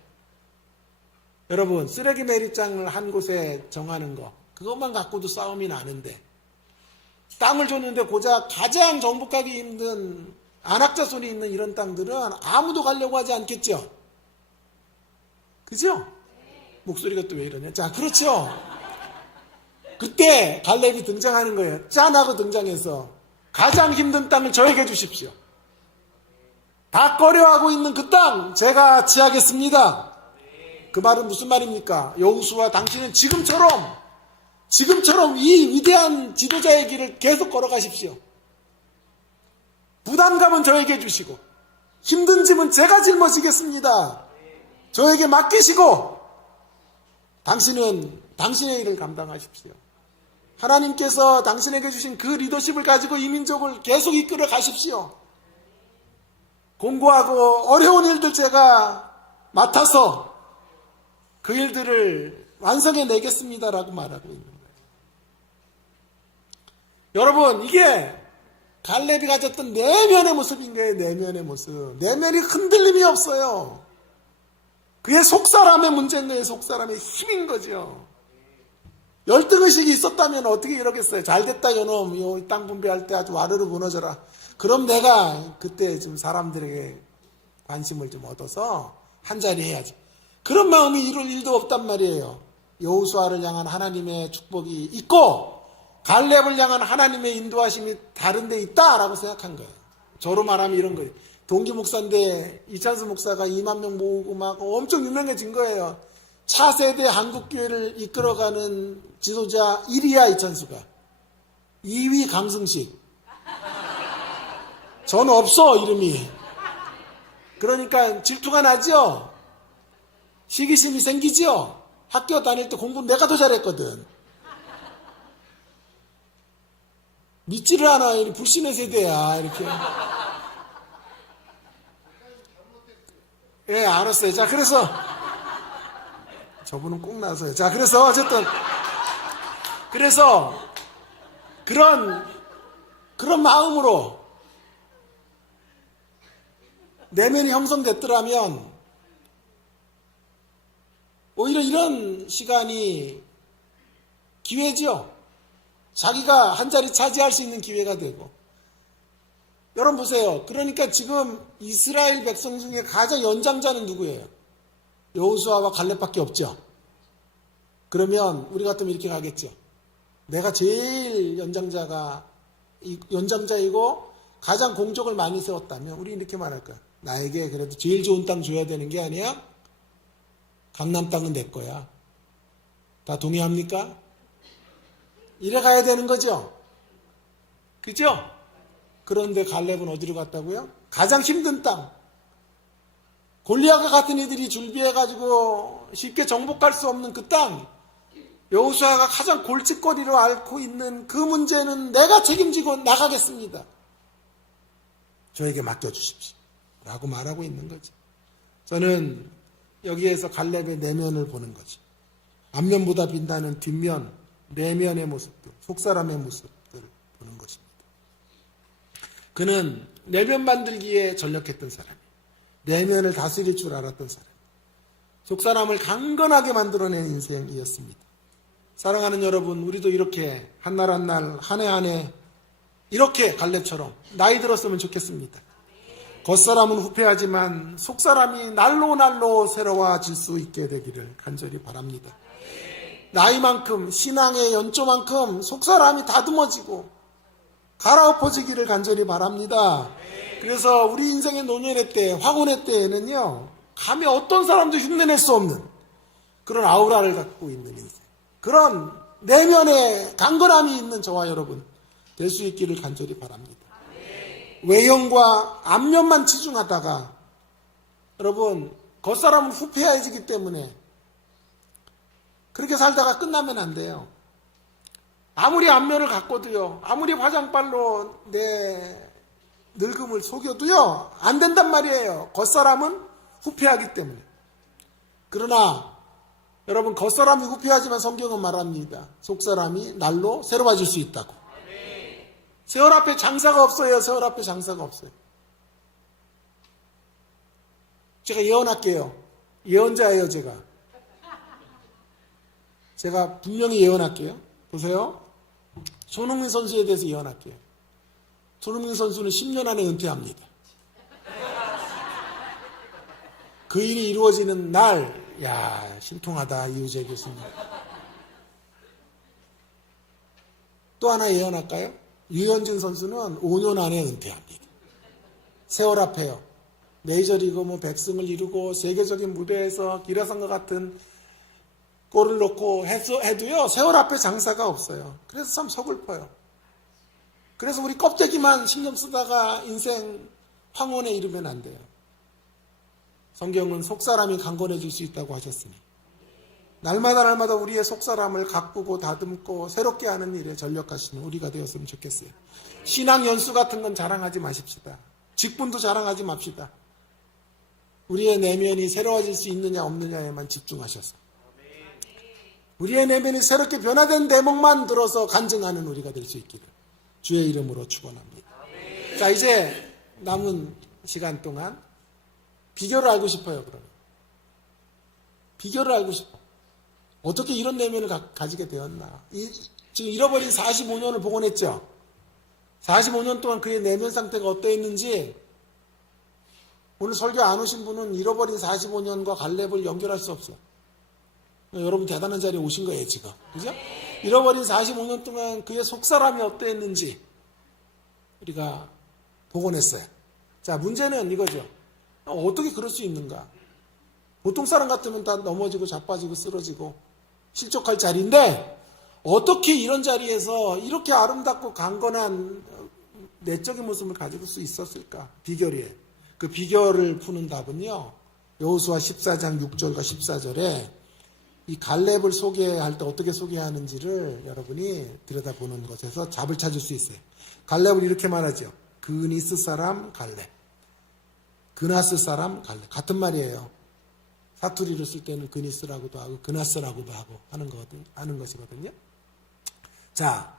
여러분 쓰레기 매립장을 한 곳에 정하는 거 그것만 갖고도 싸움이 나는데 땅을 줬는데 고작 가장 정복하기 힘든 안학자손이 있는 이런 땅들은 아무도 가려고 하지 않겠죠? 그죠? 목소리가 또 왜 이러냐? 자, 그렇죠? 그때 갈렙이 등장하는 거예요. 짠하고 등장해서 가장 힘든 땅을 저에게 주십시오. 다 꺼려하고 있는 그 땅 제가 취하겠습니다. 그 말은 무슨 말입니까? 여호수아 당신은 지금처럼 이 위대한 지도자의 길을 계속 걸어가십시오. 부담감은 저에게 주시고 힘든 짐은 제가 짊어지겠습니다. 저에게 맡기시고 당신은 당신의 일을 감당하십시오. 하나님께서 당신에게 주신 그 리더십을 가지고 이 민족을 계속 이끌어 가십시오. 공고하고 어려운 일들 제가 맡아서 그 일들을 완성해 내겠습니다라고 말하고 있는 거예요. 여러분 이게 갈렙이 가졌던 내면의 모습인 거예요. 내면의 모습. 내면이 흔들림이 없어요. 그의 속사람의 문제인 거예요. 속사람의 힘인 거죠. 열등의식이 있었다면 어떻게 이러겠어요. 잘됐다 요놈. 이 땅 분배할 때 아주 와르르 무너져라. 그럼 내가 그때 좀 사람들에게 관심을 좀 얻어서 한자리 해야지. 그런 마음이 이룰 일도 없단 말이에요. 여호수아를 향한 하나님의 축복이 있고 갈렙을 향한 하나님의 인도하심이 다른 데 있다라고 생각한 거예요. 저로 말하면 이런 거예요. 동기 목사인데 이찬수 목사가 2만 명 모으고 막 엄청 유명해진 거예요. 차세대 한국교회를 이끌어가는 지도자 1위야 이찬수가. 2위 강승식. 저는 없어 이름이. 그러니까 질투가 나죠. 시기심이 생기죠. 학교 다닐 때 공부 내가 더 잘했거든. 믿지를 않아. 불신의 세대야 이렇게. 예, 알았어요. 자, 그래서 저분은 꼭 나서요. 자, 그래서 어쨌든 그런 마음으로 내면이 형성됐더라면 오히려 이런 시간이 기회죠. 자기가 한 자리 차지할 수 있는 기회가 되고. 여러분 보세요. 그러니까 지금 이스라엘 백성 중에 가장 연장자는 누구예요? 여호수아와 갈렙밖에 없죠. 그러면 우리 같으면 이렇게 가겠죠. 내가 제일 연장자이고 가장 공적을 많이 세웠다면 우리 이렇게 말할 거야. 나에게 그래도 제일 좋은 땅 줘야 되는 게 아니야? 강남 땅은 내 거야. 다 동의합니까? 이래 가야 되는 거죠. 그죠? 그런데 갈렙은 어디로 갔다고요? 가장 힘든 땅. 골리앗과 같은 이들이 준비해가지고 쉽게 정복할 수 없는 그 땅, 여호수아가 가장 골칫거리로 앓고 있는 그 문제는 내가 책임지고 나가겠습니다. 저에게 맡겨주십시오. 라고 말하고 있는 거죠. 저는 여기에서 갈렙의 내면을 보는 거죠. 앞면보다 빛나는 뒷면, 내면의 모습들, 속사람의 모습들을 보는 것입니다. 그는 내면 만들기에 전력했던 사람이에요. 내면을 다스릴 줄 알았던 사람. 속사람을 강건하게 만들어낸 인생이었습니다. 사랑하는 여러분, 우리도 이렇게 한 날 한 날, 한 해 한 해 이렇게 갈렙처럼 나이 들었으면 좋겠습니다. 겉사람은 후패하지만 속사람이 날로 새로워질 수 있게 되기를 간절히 바랍니다. 나이만큼, 신앙의 연조만큼 속사람이 다듬어지고 갈아엎어지기를 간절히 바랍니다. 그래서 우리 인생의 노년의 때, 황혼의 때에는요, 감히 어떤 사람도 흉내낼 수 없는 그런 아우라를 갖고 있는 인생, 그런 내면에 강건함이 있는 저와 여러분 될 수 있기를 간절히 바랍니다. 외형과 앞면만 치중하다가 여러분 겉사람은 후패해지기 때문에 그렇게 살다가 끝나면 안 돼요. 아무리 앞면을 갖고도요, 아무리 화장빨로 내 늙음을 속여도요, 안 된단 말이에요. 겉사람은 후패하기 때문에. 그러나 여러분, 겉사람이 후패하지만 성경은 말합니다. 속사람이 날로 새로워질 수 있다고. 세월 앞에 장사가 없어요. 세월 앞에 장사가 없어요. 제가 예언할게요. 예언자예요, 제가 분명히 예언할게요. 보세요. 손흥민 선수에 대해서 예언할게요. 손흥민 선수는 10년 안에 은퇴합니다. 그 일이 이루어지는 날, 야, 신통하다, 이우재 교수님. 또 하나 예언할까요? 유현진 선수는 5년 안에 은퇴합니다. 세월 앞에요. 메이저리그 뭐 100승을 이루고 세계적인 무대에서 기라상과 같은 골을 넣고 해도요, 세월 앞에 장사가 없어요. 그래서 참 서글퍼요. 그래서 우리 껍데기만 신경 쓰다가 인생 황혼에 이르면 안 돼요. 성경은 속사람이 강건해질 수 있다고 하셨으니 날마다 우리의 속사람을 가꾸고 다듬고 새롭게 하는 일에 전력하시는 우리가 되었으면 좋겠어요. 신앙 연수 같은 건 자랑하지 마십시다. 직분도 자랑하지 맙시다. 우리의 내면이 새로워질 수 있느냐 없느냐에만 집중하셔서 우리의 내면이 새롭게 변화된 대목만 들어서 간증하는 우리가 될 수 있기를 주의 이름으로 축원합니다. 자, 이제 남은 시간 동안 비결을 알고 싶어요. 그러면 비결을 알고 싶어. 어떻게 이런 내면을 가지게 되었나. 지금 잃어버린 45년을 복원했죠. 45년 동안 그의 내면 상태가 어떠했는지 오늘 설교 안 오신 분은 잃어버린 45년과 갈렙을 연결할 수 없어요. 여러분 대단한 자리에 오신 거예요, 지금. 그죠? 잃어버린 45년 동안 그의 속사람이 어떠했는지 우리가 복원했어요. 자, 문제는 이거죠. 어떻게 그럴 수 있는가? 보통 사람 같으면 다 넘어지고 자빠지고 쓰러지고 실족할 자리인데 어떻게 이런 자리에서 이렇게 아름답고 강건한 내적인 모습을 가질 수 있었을까? 비결이에요. 그 비결을 푸는 답은요, 여호수아 14장 6절과 14절에 이 갈렙을 소개할 때 어떻게 소개하는지를 여러분이 들여다보는 것에서 답을 찾을 수 있어요. 갈렙을 이렇게 말하죠. 그니스 사람 갈렙, 그나스 사람 갈렙. 같은 말이에요. 사투리를 쓸 때는 그니스라고도 하고 그나스라고도 하고 하는 것이거든요. 자,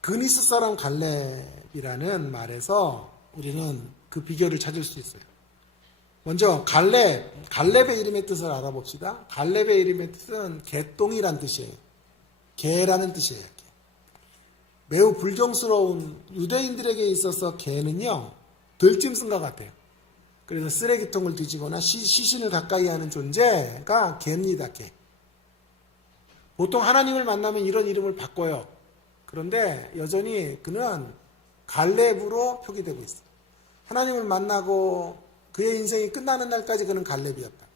그니스 사람 갈렙이라는 말에서 우리는 그 비결을 찾을 수 있어요. 먼저 갈렙의 이름의 뜻을 알아봅시다. 갈렙의 이름의 뜻은 개똥이란 뜻이에요. 개라는 뜻이에요. 매우 불경스러운 유대인들에게 있어서 개는요, 들짐승과 같아요. 그래서 쓰레기통을 뒤지거나 시신을 가까이 하는 존재가 개입니다. 개. 보통 하나님을 만나면 이런 이름을 바꿔요. 그런데 여전히 그는 갈렙으로 표기되고 있어요. 하나님을 만나고 그의 인생이 끝나는 날까지 그는 갈렙이었다.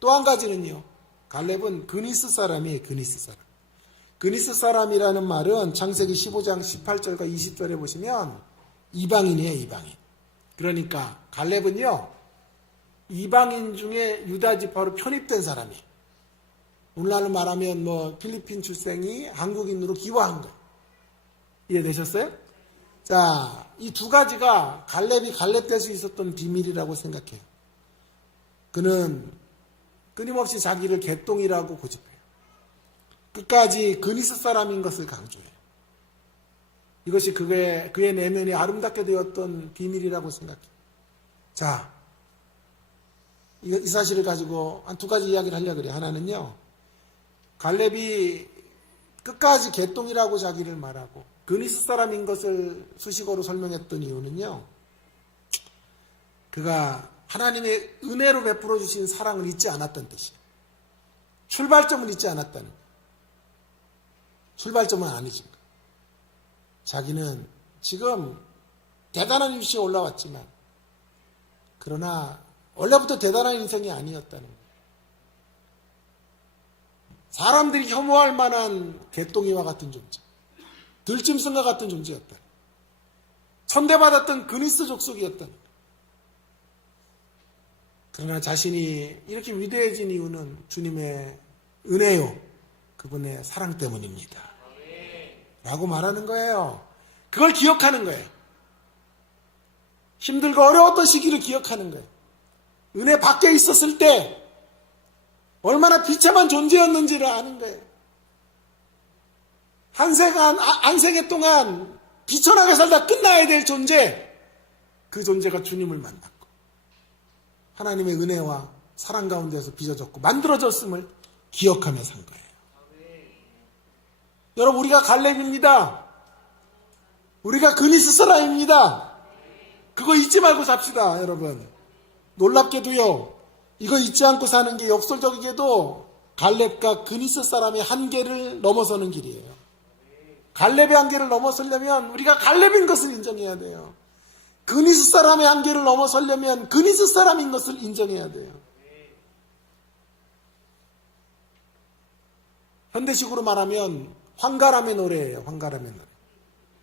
또 한 가지는요, 갈렙은 그니스 사람이에요. 그니스 사람. 그니스 사람이라는 말은 창세기 15장 18절과 20절에 보시면 이방인이에요. 이방인. 그러니까 갈렙은요, 이방인 중에 유다 지파로 편입된 사람이 오늘날로 말하면 뭐 필리핀 출생이 한국인으로 귀화한 거 이해되셨어요? 자, 이 두 가지가 갈렙이 갈렙될 수 있었던 비밀이라고 생각해요. 그는 끊임없이 자기를 개똥이라고 고집해요. 끝까지 그니스 사람인 것을 강조해요. 이것이 그의 내면이 아름답게 되었던 비밀이라고 생각해요. 자, 이 사실을 가지고 한 두 가지 이야기를 하려고 그래요. 하나는요, 갈렙이 끝까지 개똥이라고 자기를 말하고 그니스 사람인 것을 수식어로 설명했던 이유는요, 그가 하나님의 은혜로 베풀어 주신 사랑을 잊지 않았던 뜻이에요. 출발점을 잊지 않았다는 거예요. 출발점은 아니지. 자기는 지금 대단한 위치에 올라왔지만 그러나 원래부터 대단한 인생이 아니었다는 거예요. 사람들이 혐오할 만한 개똥이와 같은 존재, 들짐승과 같은 존재였다. 천대받았던 그니스 족속이었다. 그러나 자신이 이렇게 위대해진 이유는 주님의 은혜요, 그분의 사랑 때문입니다 라고 말하는 거예요. 그걸 기억하는 거예요. 힘들고 어려웠던 시기를 기억하는 거예요. 은혜 밖에 있었을 때 얼마나 비참한 존재였는지를 아는 거예요. 한 생애 동안 비천하게 살다 끝나야 될 존재, 그 존재가 주님을 만났고 하나님의 은혜와 사랑 가운데서 빚어졌고 만들어졌음을 기억하며 산 거예요. 여러분, 우리가 갈렙입니다. 우리가 그니스 사람입니다. 그거 잊지 말고 삽시다, 여러분. 놀랍게도요, 이거 잊지 않고 사는 게 역설적이게도 갈렙과 그니스 사람의 한계를 넘어서는 길이에요. 갈렙의 한계를 넘어서려면 우리가 갈렙인 것을 인정해야 돼요. 그니스 사람의 한계를 넘어서려면 그니스 사람인 것을 인정해야 돼요. 현대식으로 말하면 황가람의 노래예요. 황가람의 노래.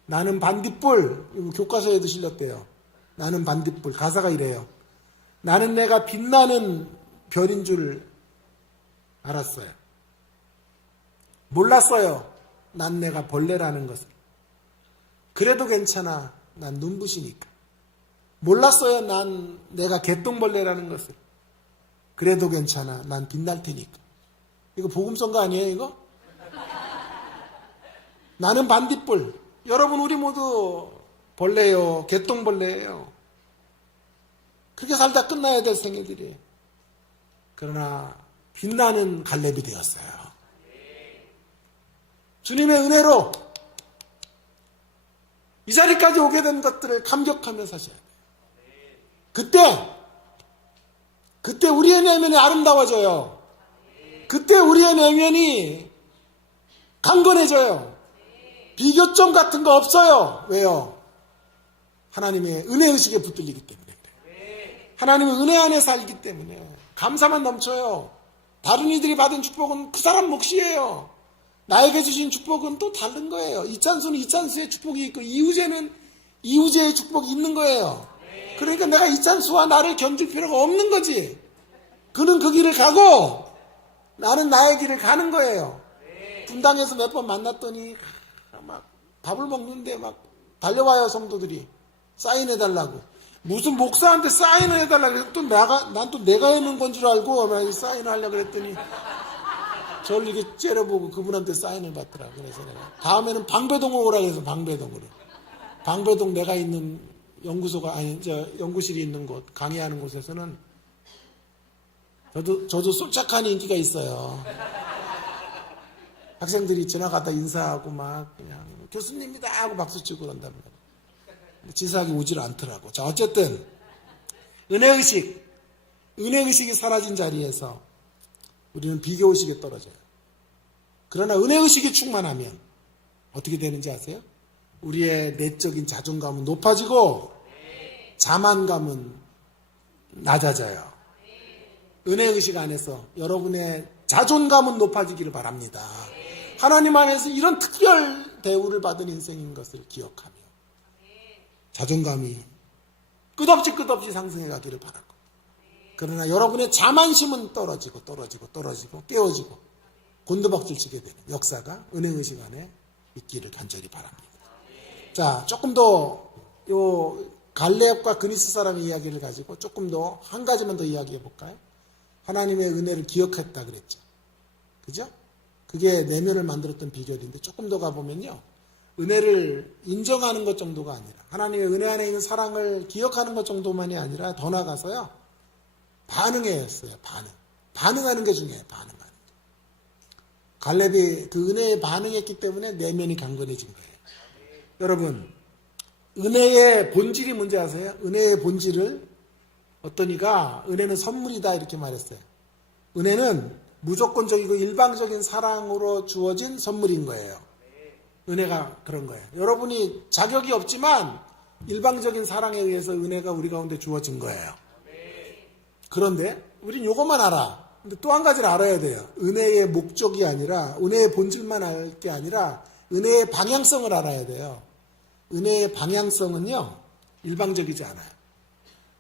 나는 반딧불, 교과서에도 실렸대요. 나는 반딧불. 가사가 이래요. 나는 내가 빛나는 별인 줄 알았어요. 몰랐어요. 난 내가 벌레라는 것을. 그래도 괜찮아. 난 눈부시니까. 몰랐어요. 난 내가 개똥벌레라는 것을. 그래도 괜찮아. 난 빛날 테니까. 이거 복음성가 아니에요, 이거? 나는 반딧불. 여러분, 우리 모두 벌레요. 개똥벌레예요. 그렇게 살다 끝나야 될 생애들이에요. 그러나 빛나는 갈렙이 되었어요. 주님의 은혜로 이 자리까지 오게 된 것들을 감격하며 사셔야 돼요. 그때 우리의 내면이 아름다워져요. 그때 우리의 내면이 강건해져요. 비교점 같은 거 없어요. 왜요? 하나님의 은혜의식에 붙들리기 때문에. 하나님의 은혜 안에 살기 때문에 감사만 넘쳐요. 다른 이들이 받은 축복은 그 사람 몫이에요. 나에게 주신 축복은 또 다른 거예요. 이찬수는 이찬수의 축복이 있고 이우재는 이우재의 축복이 있는 거예요. 그러니까 내가 이찬수와 나를 견줄 필요가 없는 거지. 그는 그 길을 가고 나는 나의 길을 가는 거예요. 분당에서 몇 번 만났더니 막 밥을 먹는데 막 달려와요, 성도들이. 사인해달라고. 무슨 목사한테 사인을 해달라고. 난 또 내가 해놓은 건 줄 알고 사인을 하려고 그랬더니 저를 이렇게 째려보고 그분한테 사인을 받더라. 그래서 내가 다음에는 방배동으로 오라고 해서 방배동으로. 방배동 내가 있는 연구실이 있는 곳, 강의하는 곳에서는 저도 솔직한 인기가 있어요. 학생들이 지나가다 인사하고 막 그냥 교수님이다 하고 박수치고 그런단 말이에요. 지사하기 오질 않더라고. 자, 어쨌든 은혜의식이 사라진 자리에서 우리는 비교의식에 떨어져요. 그러나 은혜의식이 충만하면 어떻게 되는지 아세요? 우리의 내적인 자존감은 높아지고 자만감은 낮아져요. 은혜의식 안에서 여러분의 자존감은 높아지기를 바랍니다. 하나님 안에서 이런 특별 대우를 받은 인생인 것을 기억하며 자존감이 끝없이 상승해 가기를 바라고 그러나 여러분의 자만심은 떨어지고 깨어지고 곤두박질 치게 되는 역사가 은혜의식 안에 있기를 간절히 바랍니다. 자, 조금 더 요 갈렙과 그니스 사람의 이야기를 가지고 조금 더 한 가지만 더 이야기해 볼까요? 하나님의 은혜를 기억했다 그랬죠. 그죠? 그게 내면을 만들었던 비결인데 조금 더 가보면요. 은혜를 인정하는 것 정도가 아니라 하나님의 은혜 안에 있는 사랑을 기억하는 것 정도만이 아니라 더 나아가서요. 반응해야 했어요. 반응하는 게 중요해요. 반응하는 게. 갈렙이 그 은혜에 반응했기 때문에 내면이 강건해진 거예요. 여러분, 은혜의 본질이 뭔지 아세요? 은혜의 본질을 어떤 이가 은혜는 선물이다 이렇게 말했어요. 은혜는 무조건적이고 일방적인 사랑으로 주어진 선물인 거예요. 은혜가 그런 거예요. 여러분이 자격이 없지만 일방적인 사랑에 의해서 은혜가 우리 가운데 주어진 거예요. 그런데 우린 이것만 알아. 근데 또 한 가지를 알아야 돼요. 은혜의 목적이 아니라 은혜의 본질만 알 게 아니라 은혜의 방향성을 알아야 돼요. 은혜의 방향성은요. 일방적이지 않아요.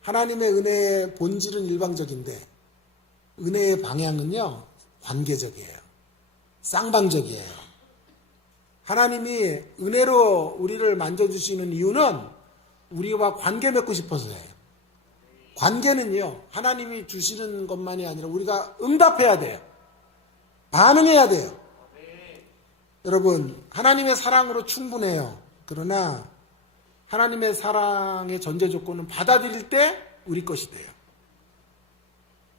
하나님의 은혜의 본질은 일방적인데 은혜의 방향은요. 관계적이에요. 쌍방적이에요. 하나님이 은혜로 우리를 만져주시는 이유는 우리와 관계 맺고 싶어서예요. 관계는요, 하나님이 주시는 것만이 아니라 우리가 응답해야 돼요. 반응해야 돼요. 여러분, 하나님의 사랑으로 충분해요. 그러나 하나님의 사랑의 전제 조건은 받아들일 때 우리 것이 돼요.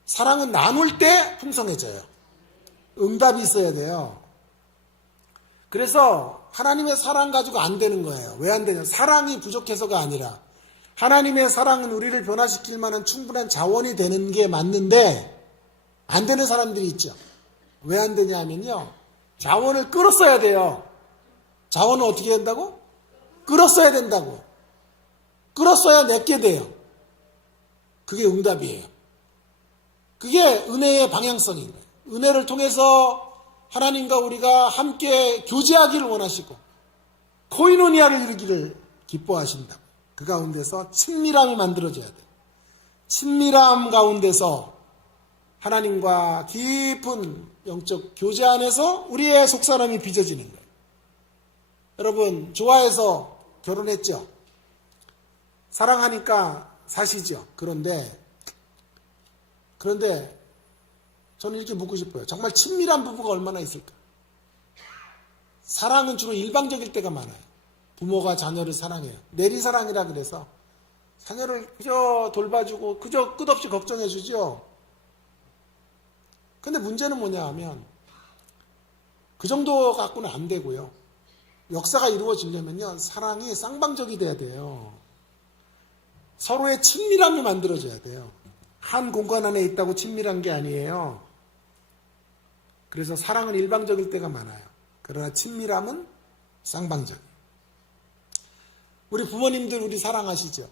사랑은 나눌 때 풍성해져요. 응답이 있어야 돼요. 그래서 하나님의 사랑 가지고 안 되는 거예요. 왜 안 되냐? 사랑이 부족해서가 아니라 하나님의 사랑은 우리를 변화시킬 만한 충분한 자원이 되는 게 맞는데 안 되는 사람들이 있죠. 왜 안 되냐 하면요. 자원을 끌었어야 돼요. 자원은 어떻게 된다고? 끌었어야 된다고. 끌었어야 내게 돼요. 그게 응답이에요. 그게 은혜의 방향성인 거예요. 은혜를 통해서 하나님과 우리가 함께 교제하기를 원하시고 코이노니아를 이루기를 기뻐하신다. 그 가운데서 친밀함이 만들어져야 돼요. 친밀함 가운데서 하나님과 깊은 영적 교제 안에서 우리의 속사람이 빚어지는 거예요. 여러분, 좋아해서 결혼했죠? 사랑하니까 사시죠? 그런데 저는 이렇게 묻고 싶어요. 정말 친밀한 부부가 얼마나 있을까? 사랑은 주로 일방적일 때가 많아요. 부모가 자녀를 사랑해요. 내리사랑이라 그래서 자녀를 그저 돌봐주고 그저 끝없이 걱정해주죠. 근데 문제는 뭐냐 하면 그 정도 갖고는 안 되고요. 역사가 이루어지려면요. 사랑이 쌍방적이 돼야 돼요. 서로의 친밀함이 만들어져야 돼요. 한 공간 안에 있다고 친밀한 게 아니에요. 그래서 사랑은 일방적일 때가 많아요. 그러나 친밀함은 쌍방적. 우리 부모님들 우리 사랑하시죠?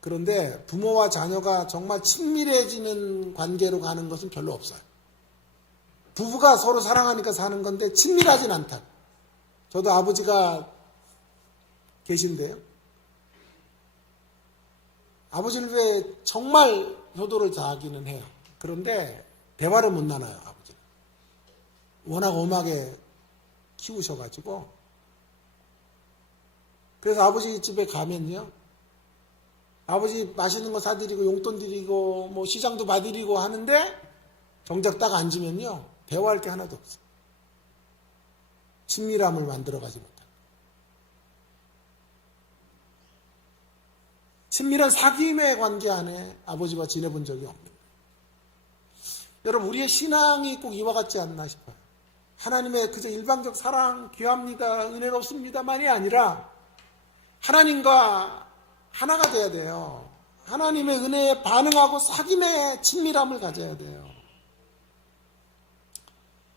그런데 부모와 자녀가 정말 친밀해지는 관계로 가는 것은 별로 없어요. 부부가 서로 사랑하니까 사는 건데 친밀하진 않다. 저도 아버지가 계신데요. 아버지를 위해 정말 효도를 다하기는 해요. 그런데 대화를 못 나눠요, 아버지는. 워낙 엄하게 키우셔가지고. 그래서 아버지 집에 가면요. 아버지 맛있는 거 사드리고 용돈 드리고 뭐 시장도 봐드리고 하는데 정작 딱 앉으면요. 대화할 게 하나도 없어요. 친밀함을 만들어가지 못합니다. 친밀한 사귐의 관계 안에 아버지와 지내본 적이 없는 거예요. 여러분, 우리의 신앙이 꼭 이와 같지 않나 싶어요. 하나님의 그저 일방적 사랑 귀합니다, 은혜롭습니다만이 아니라 하나님과 하나가 돼야 돼요. 하나님의 은혜에 반응하고 사귐의 친밀함을 가져야 돼요.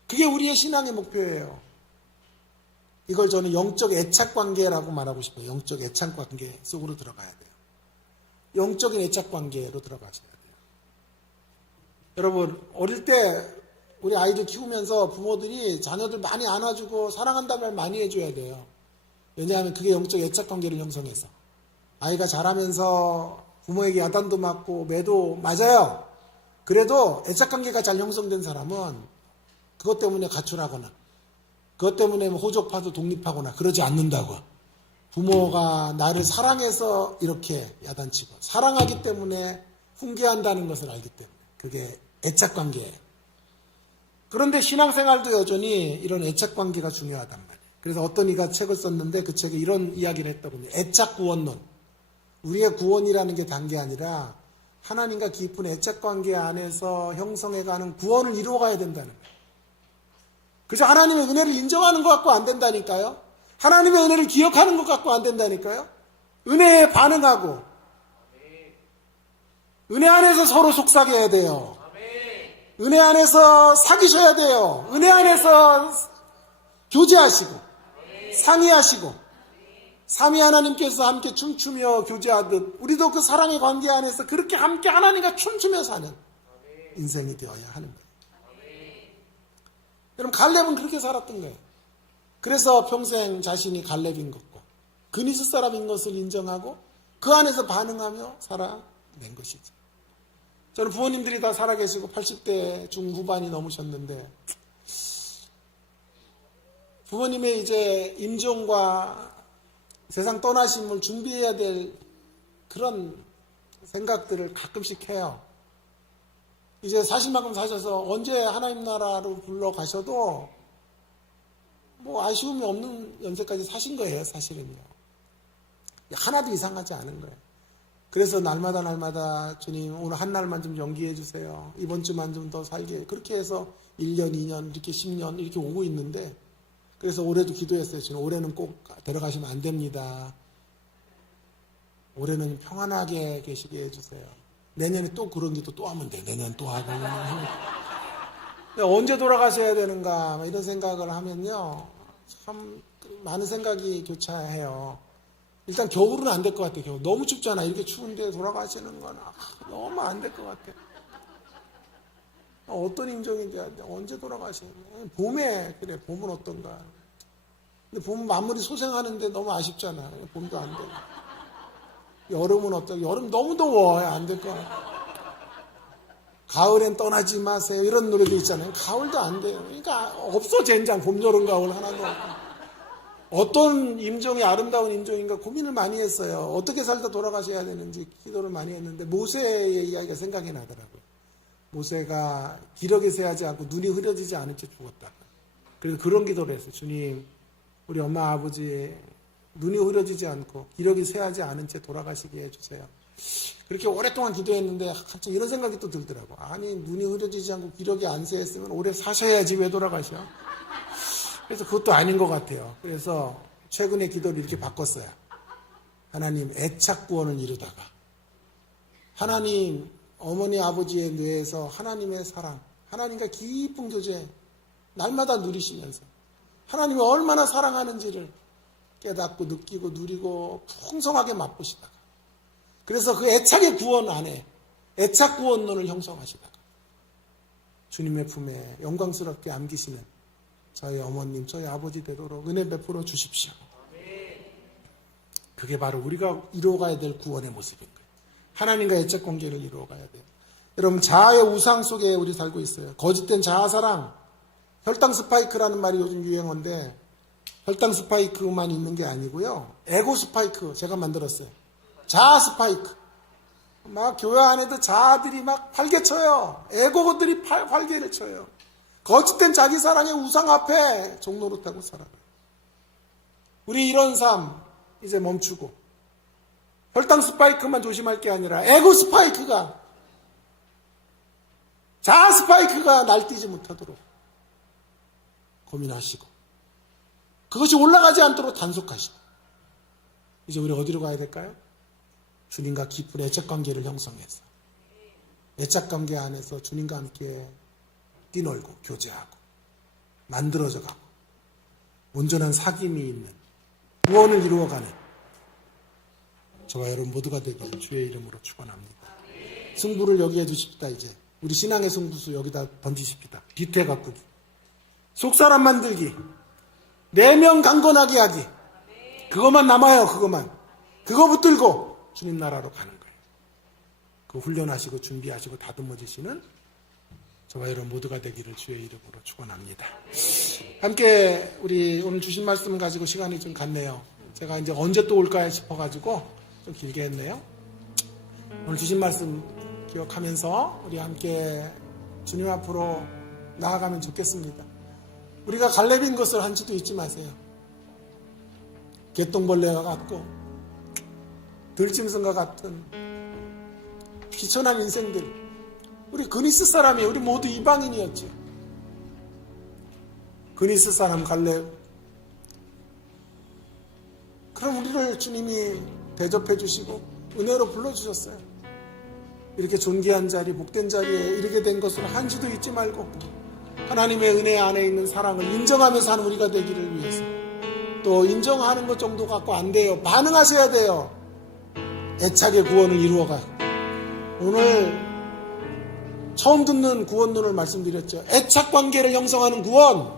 그게 우리의 신앙의 목표예요. 이걸 저는 영적 애착관계라고 말하고 싶어요. 영적 애착관계 속으로 들어가야 돼요. 영적인 애착관계로 들어가셔야 돼요. 여러분, 어릴 때 우리 아이들 키우면서 부모들이 자녀들 많이 안아주고 사랑한다는 말 많이 해줘야 돼요. 왜냐하면 그게 영적 애착관계를 형성해서 아이가 자라면서 부모에게 야단도 맞고 매도 맞아요. 그래도 애착관계가 잘 형성된 사람은 그것 때문에 가출하거나 그것 때문에 호족파도 독립하거나 그러지 않는다고. 부모가 나를 사랑해서 이렇게 야단치고 사랑하기 때문에 훈계한다는 것을 알기 때문에 그게 애착관계예요. 그런데 신앙생활도 여전히 이런 애착관계가 중요하단 말이에요. 그래서 어떤 이가 책을 썼는데 그 책에 이런 이야기를 했더군요. 애착구원론. 우리의 구원이라는 게 단게 아니라 하나님과 깊은 애착관계 안에서 형성해가는 구원을 이루어가야 된다는 거예요. 그저 하나님의 은혜를 인정하는 것 갖고 안 된다니까요. 하나님의 은혜를 기억하는 것 갖고 안 된다니까요. 은혜에 반응하고 은혜 안에서 서로 속삭여야 돼요. 은혜 안에서 사귀셔야 돼요. 은혜 안에서 교제하시고 상의하시고 삼위 하나님께서 함께 춤추며 교제하듯 우리도 그 사랑의 관계 안에서 그렇게 함께 하나님과 춤추며 사는 인생이 되어야 하는 거예요. 여러분 갈렙은 그렇게 살았던 거예요. 그래서 평생 자신이 갈렙인 것과 그니스 사람인 것을 인정하고 그 안에서 반응하며 살아낸 것이죠. 저는 부모님들이 다 살아계시고 80대 중후반이 넘으셨는데 부모님의 이제 임종과 세상 떠나심을 준비해야 될 그런 생각들을 가끔씩 해요. 이제 사실 만큼 사셔서 언제 하나님 나라로 불러가셔도 뭐 아쉬움이 없는 연세까지 사신 거예요, 사실은요. 하나도 이상하지 않은 거예요. 그래서 날마다 주님 오늘 한 날만 좀 연기해 주세요. 이번 주만 좀 더 살게. 그렇게 해서 1년, 2년, 이렇게 10년 이렇게 오고 있는데 그래서 올해도 기도했어요. 주님 올해는 꼭 데려가시면 안 됩니다. 올해는 평안하게 계시게 해주세요. 내년에 또 그런 기도 또 하면 돼. 내년 또 하고. 언제 돌아가셔야 되는가 이런 생각을 하면요. 참 많은 생각이 교차해요. 일단 겨울은 안 될 것 같아요. 겨울. 너무 춥잖아. 이렇게 추운데 돌아가시는 건 너무 안 될 것 같아요. 어떤 임종이 돼야 돼? 언제 돌아가시는 거야? 봄에 그래. 봄은 어떤가? 근데 봄은 마무리 소생하는데 너무 아쉽잖아. 봄도 안 돼. 여름은 어떨까? 여름 너무 더워. 안 될 것 같아. 가을엔 떠나지 마세요. 이런 노래도 있잖아요. 가을도 안 돼요. 그러니까 없어 젠장. 봄, 여름, 가을 하나도 없고. 어떤 임종이 아름다운 임종인가 고민을 많이 했어요. 어떻게 살다 돌아가셔야 되는지 기도를 많이 했는데 모세의 이야기가 생각이 나더라고요. 모세가 기력이 쇠하지 않고 눈이 흐려지지 않은 채 죽었다. 그래서 그런 기도를 했어요. 주님, 우리 엄마 아버지 눈이 흐려지지 않고 기력이 쇠하지 않은 채 돌아가시게 해주세요. 그렇게 오랫동안 기도했는데 갑자기 이런 생각이 또 들더라고. 아니 눈이 흐려지지 않고 기력이 안 쇠했으면 오래 사셔야지 왜 돌아가셔? 그래서 그것도 아닌 것 같아요. 그래서 최근에 기도를 이렇게 바꿨어요. 하나님 애착 구원을 이루다가 하나님 어머니 아버지의 뇌에서 하나님의 사랑, 하나님과 깊은 교제 날마다 누리시면서 하나님이 얼마나 사랑하는지를 깨닫고 느끼고 누리고 풍성하게 맛보시다가 그래서 그 애착의 구원 안에 애착 구원론을 형성하시다가 주님의 품에 영광스럽게 안기시는 저희 어머님, 저희 아버지 되도록 은혜 베풀어 주십시오. 그게 바로 우리가 이루어가야 될 구원의 모습인 거예요. 하나님과 애착 관계를 이루어가야 돼요. 여러분 자아의 우상 속에 우리 살고 있어요. 거짓된 자아사랑, 혈당 스파이크라는 말이 요즘 유행어인데 혈당 스파이크만 있는 게 아니고요. 에고 스파이크 제가 만들었어요. 자아 스파이크. 막 교회 안에도 자아들이 막 활개쳐요. 에고들이 활개를 쳐요. 거짓된 자기 사랑의 우상 앞에 종노릇하고 살아가요. 우리 이런 삶 이제 멈추고 혈당 스파이크만 조심할 게 아니라 에고 스파이크가 자아 스파이크가 날뛰지 못하도록 고민하시고 그것이 올라가지 않도록 단속하시고 이제 우리 어디로 가야 될까요? 주님과 깊은 애착관계를 형성해서 애착관계 안에서 주님과 함께 뛰놀고 교제하고 만들어져 가고 온전한 사귐이 있는 구원을 이루어가는 저와 여러분 모두가 되기를 주의 이름으로 축원합니다. 승부를 여기 해주십시다. 이제 우리 신앙의 승부수 여기다 던지십시다. 뒤태 가꾸기, 속사람 만들기, 내면 강건하게 하기, 그것만 남아요. 그거 붙들고 주님 나라로 가는 거예요. 그 훈련하시고 준비하시고 다듬어지시는 저와 여러분 모두가 되기를 주의 이름으로 축원합니다. 함께 우리 오늘 주신 말씀 가지고 시간이 좀 갔네요. 제가 이제 언제 또 올까 싶어가지고 좀 길게 했네요. 오늘 주신 말씀 기억하면서 우리 함께 주님 앞으로 나아가면 좋겠습니다. 우리가 갈렙인 것을 한치도 잊지 마세요. 개똥벌레와 같고 들짐승과 같은 비천한 인생들, 우리 그니스 사람이 우리 모두 이방인이었죠. 그니스 사람 갈렙. 그럼 우리를 주님이 대접해 주시고 은혜로 불러주셨어요. 이렇게 존귀한 자리, 복된 자리에 이르게 된 것을 한치도 잊지 말고 하나님의 은혜 안에 있는 사랑을 인정하며 사는 우리가 되기를 위해서, 또 인정하는 것 정도 갖고 안 돼요. 반응하셔야 돼요. 애착의 구원을 이루어가. 오늘 처음 듣는 구원론을 말씀드렸죠. 애착 관계를 형성하는 구원.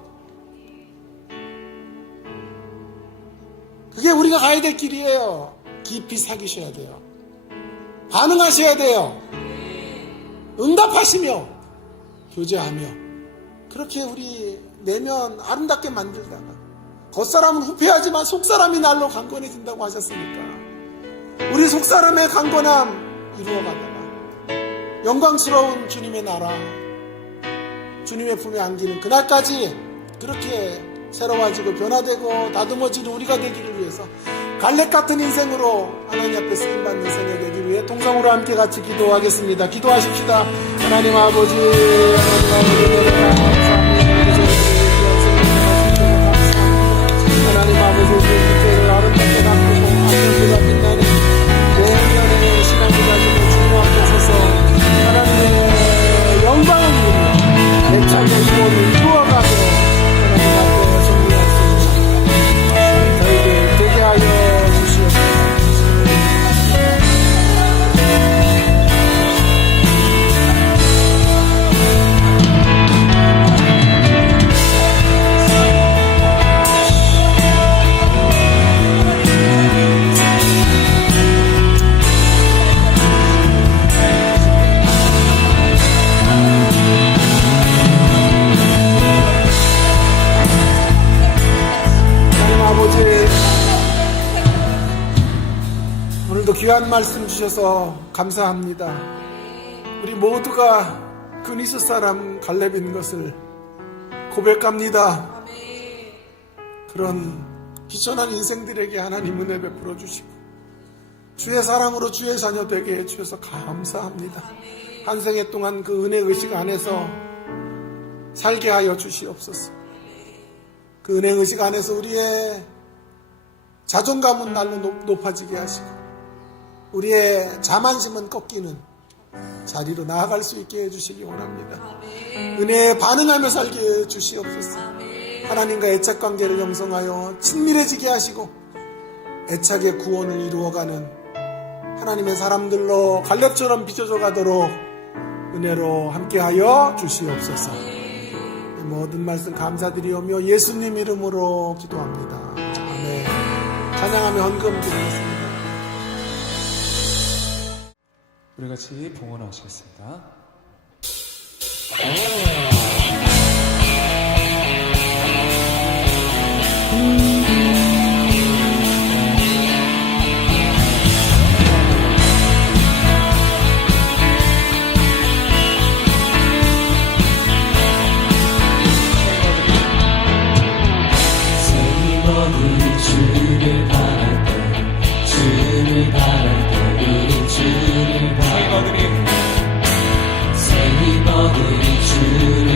그게 우리가 가야 될 길이에요. 깊이 사귀셔야 돼요. 반응하셔야 돼요. 응답하시며 교제하며 그렇게 우리 내면 아름답게 만들다가, 겉사람은 후패하지만 속사람이 날로 강건해진다고 하셨으니까 우리 속사람의 강건함 이루어가다가 영광스러운 주님의 나라, 주님의 품에 안기는 그날까지 그렇게 새로워지고 변화되고 다듬어지는 우리가 되기를 위해서 갈렙 같은 인생으로 하나님 앞에 쓰임받는 생애 되기 위해 통성으로 함께 같이 기도하겠습니다. 기도하십시다. 하나님 아버지, 하나님 아버지, 우리를 아름답게 가꾸고 하늘보다 빛나는 내면의 신앙을 가지고 주님 앞에 서서 하나님의 영광을 이루며 애착의 구원을 이루어가며 하나님 앞에 정리할 수 있는 저에게 되게 하여 주시옵소서. 오늘도 귀한 말씀 주셔서 감사합니다. 우리 모두가 그니스 사람 갈렙인 것을 고백합니다. 그런 비천한 인생들에게 하나님 은혜 베풀어 주시고 주의 사랑으로 주의 자녀 되게 해주셔서 감사합니다. 한 생애 동안 그 은혜 의식 안에서 살게 하여 주시옵소서. 그 은혜 의식 안에서 우리의 자존감은 날로 높아지게 하시고 우리의 자만심은 꺾이는 자리로 나아갈 수 있게 해주시기 원합니다. 은혜에 반응하며 살게 해주시옵소서. 하나님과 애착관계를 형성하여 친밀해지게 하시고 애착의 구원을 이루어가는 하나님의 사람들로 갈렙처럼 빚어져 가도록 은혜로 함께하여 주시옵소서. 모든 말씀 감사드리오며 예수님 이름으로 기도합니다. 아멘. 찬양하며 헌금 드리겠습니다. 우리 같이 봉헌하시겠습니다. 주를 바랄 때, 주를 바랄 때, 우리 주를 바랄 때, 새 힘 얻으리 주를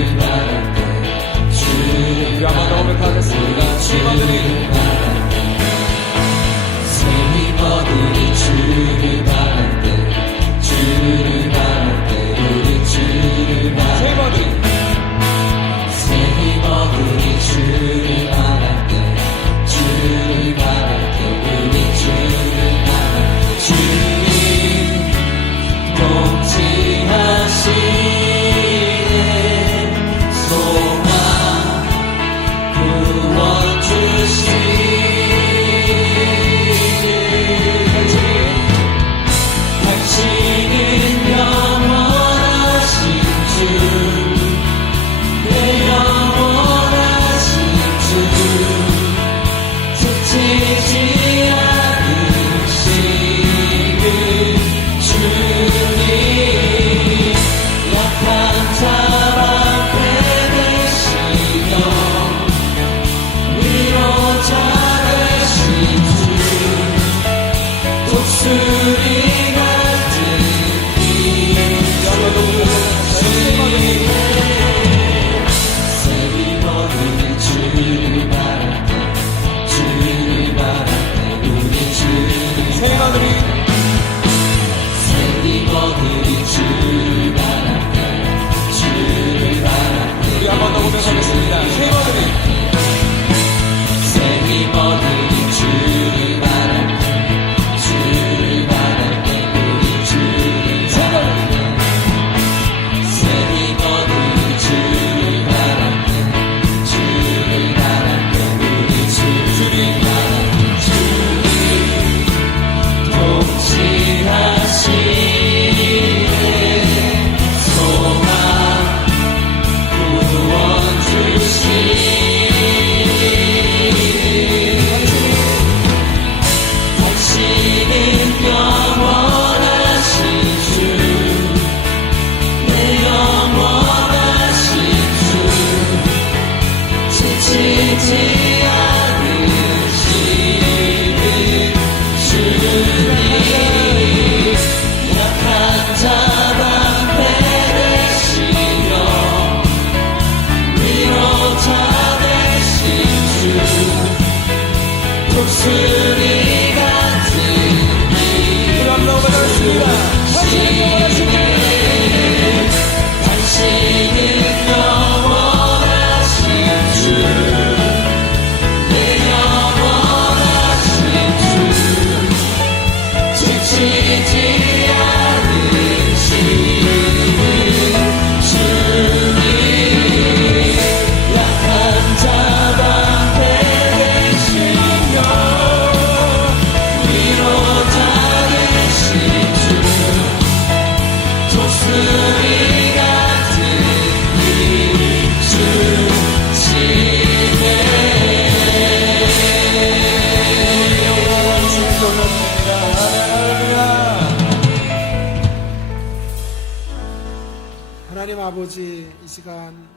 아버지, 이 시간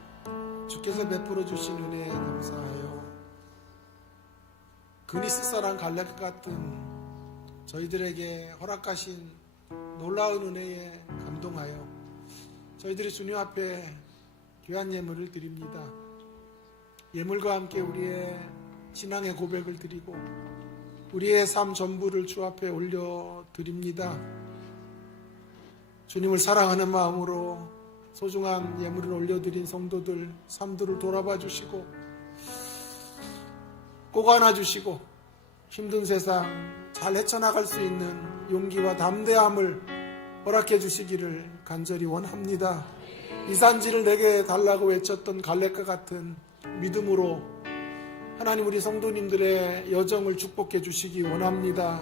주께서 베풀어 주신 은혜에 감사하여 그니스사랑 갈렙 같은 저희들에게 허락하신 놀라운 은혜에 감동하여 저희들이 주님 앞에 귀한 예물을 드립니다. 예물과 함께 우리의 신앙의 고백을 드리고 우리의 삶 전부를 주 앞에 올려드립니다. 주님을 사랑하는 마음으로 소중한 예물을 올려드린 성도들 삶들을 돌아봐 주시고 꼭 안아주시고 힘든 세상 잘 헤쳐나갈 수 있는 용기와 담대함을 허락해 주시기를 간절히 원합니다. 이 산지를 내게 달라고 외쳤던 갈렙과 같은 믿음으로 하나님 우리 성도님들의 여정을 축복해 주시기 원합니다.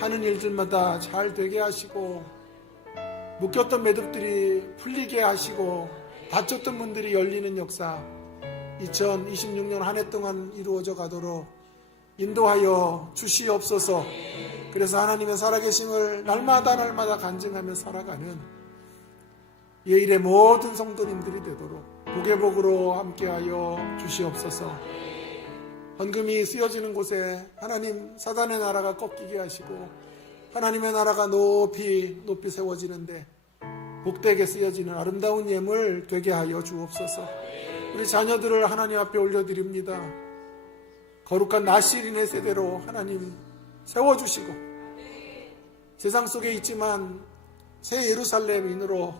하는 일들마다 잘 되게 하시고 묶였던 매듭들이 풀리게 하시고 닫혔던 문들이 열리는 역사 2026년 한 해 동안 이루어져 가도록 인도하여 주시옵소서. 그래서 하나님의 살아계심을 날마다 간증하며 살아가는 예일의 모든 성도님들이 되도록 복의 복으로 함께하여 주시옵소서. 헌금이 쓰여지는 곳에 하나님 사단의 나라가 꺾이게 하시고 하나님의 나라가 높이 세워지는데 복되게 쓰여지는 아름다운 예물 되게 하여 주옵소서. 우리 자녀들을 하나님 앞에 올려드립니다. 거룩한 나시린의 세대로 하나님 세워주시고 세상 속에 있지만 새 예루살렘인으로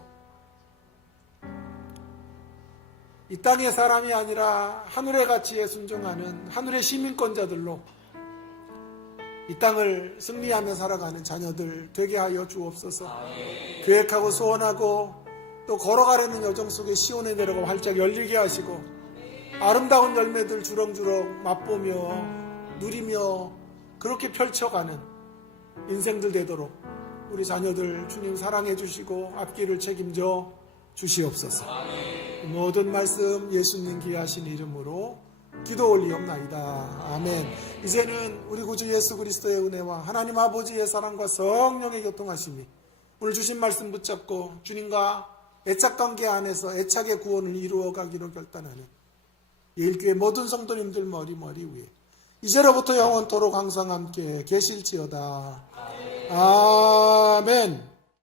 이 땅의 사람이 아니라 하늘의 가치에 순종하는 하늘의 시민권자들로 이 땅을 승리하며 살아가는 자녀들 되게 하여 주옵소서. 계획하고 소원하고 또 걸어가려는 여정 속에 시온의 대로가 활짝 열리게 하시고 아름다운 열매들 주렁주렁 맛보며 누리며 그렇게 펼쳐가는 인생들 되도록 우리 자녀들 주님 사랑해 주시고 앞길을 책임져 주시옵소서. 모든 말씀 예수님 귀하신 이름으로 기도 올리옵나이다. 아멘. 이제는 우리 구주 예수 그리스도의 은혜와 하나님 아버지의 사랑과 성령의 교통하심이 오늘 주신 말씀 붙잡고 주님과 애착관계 안에서 애착의 구원을 이루어가기로 결단하는 예일교회 모든 성도님들 머리 위에 이제로부터 영원토록 항상 함께 계실지어다. 아멘.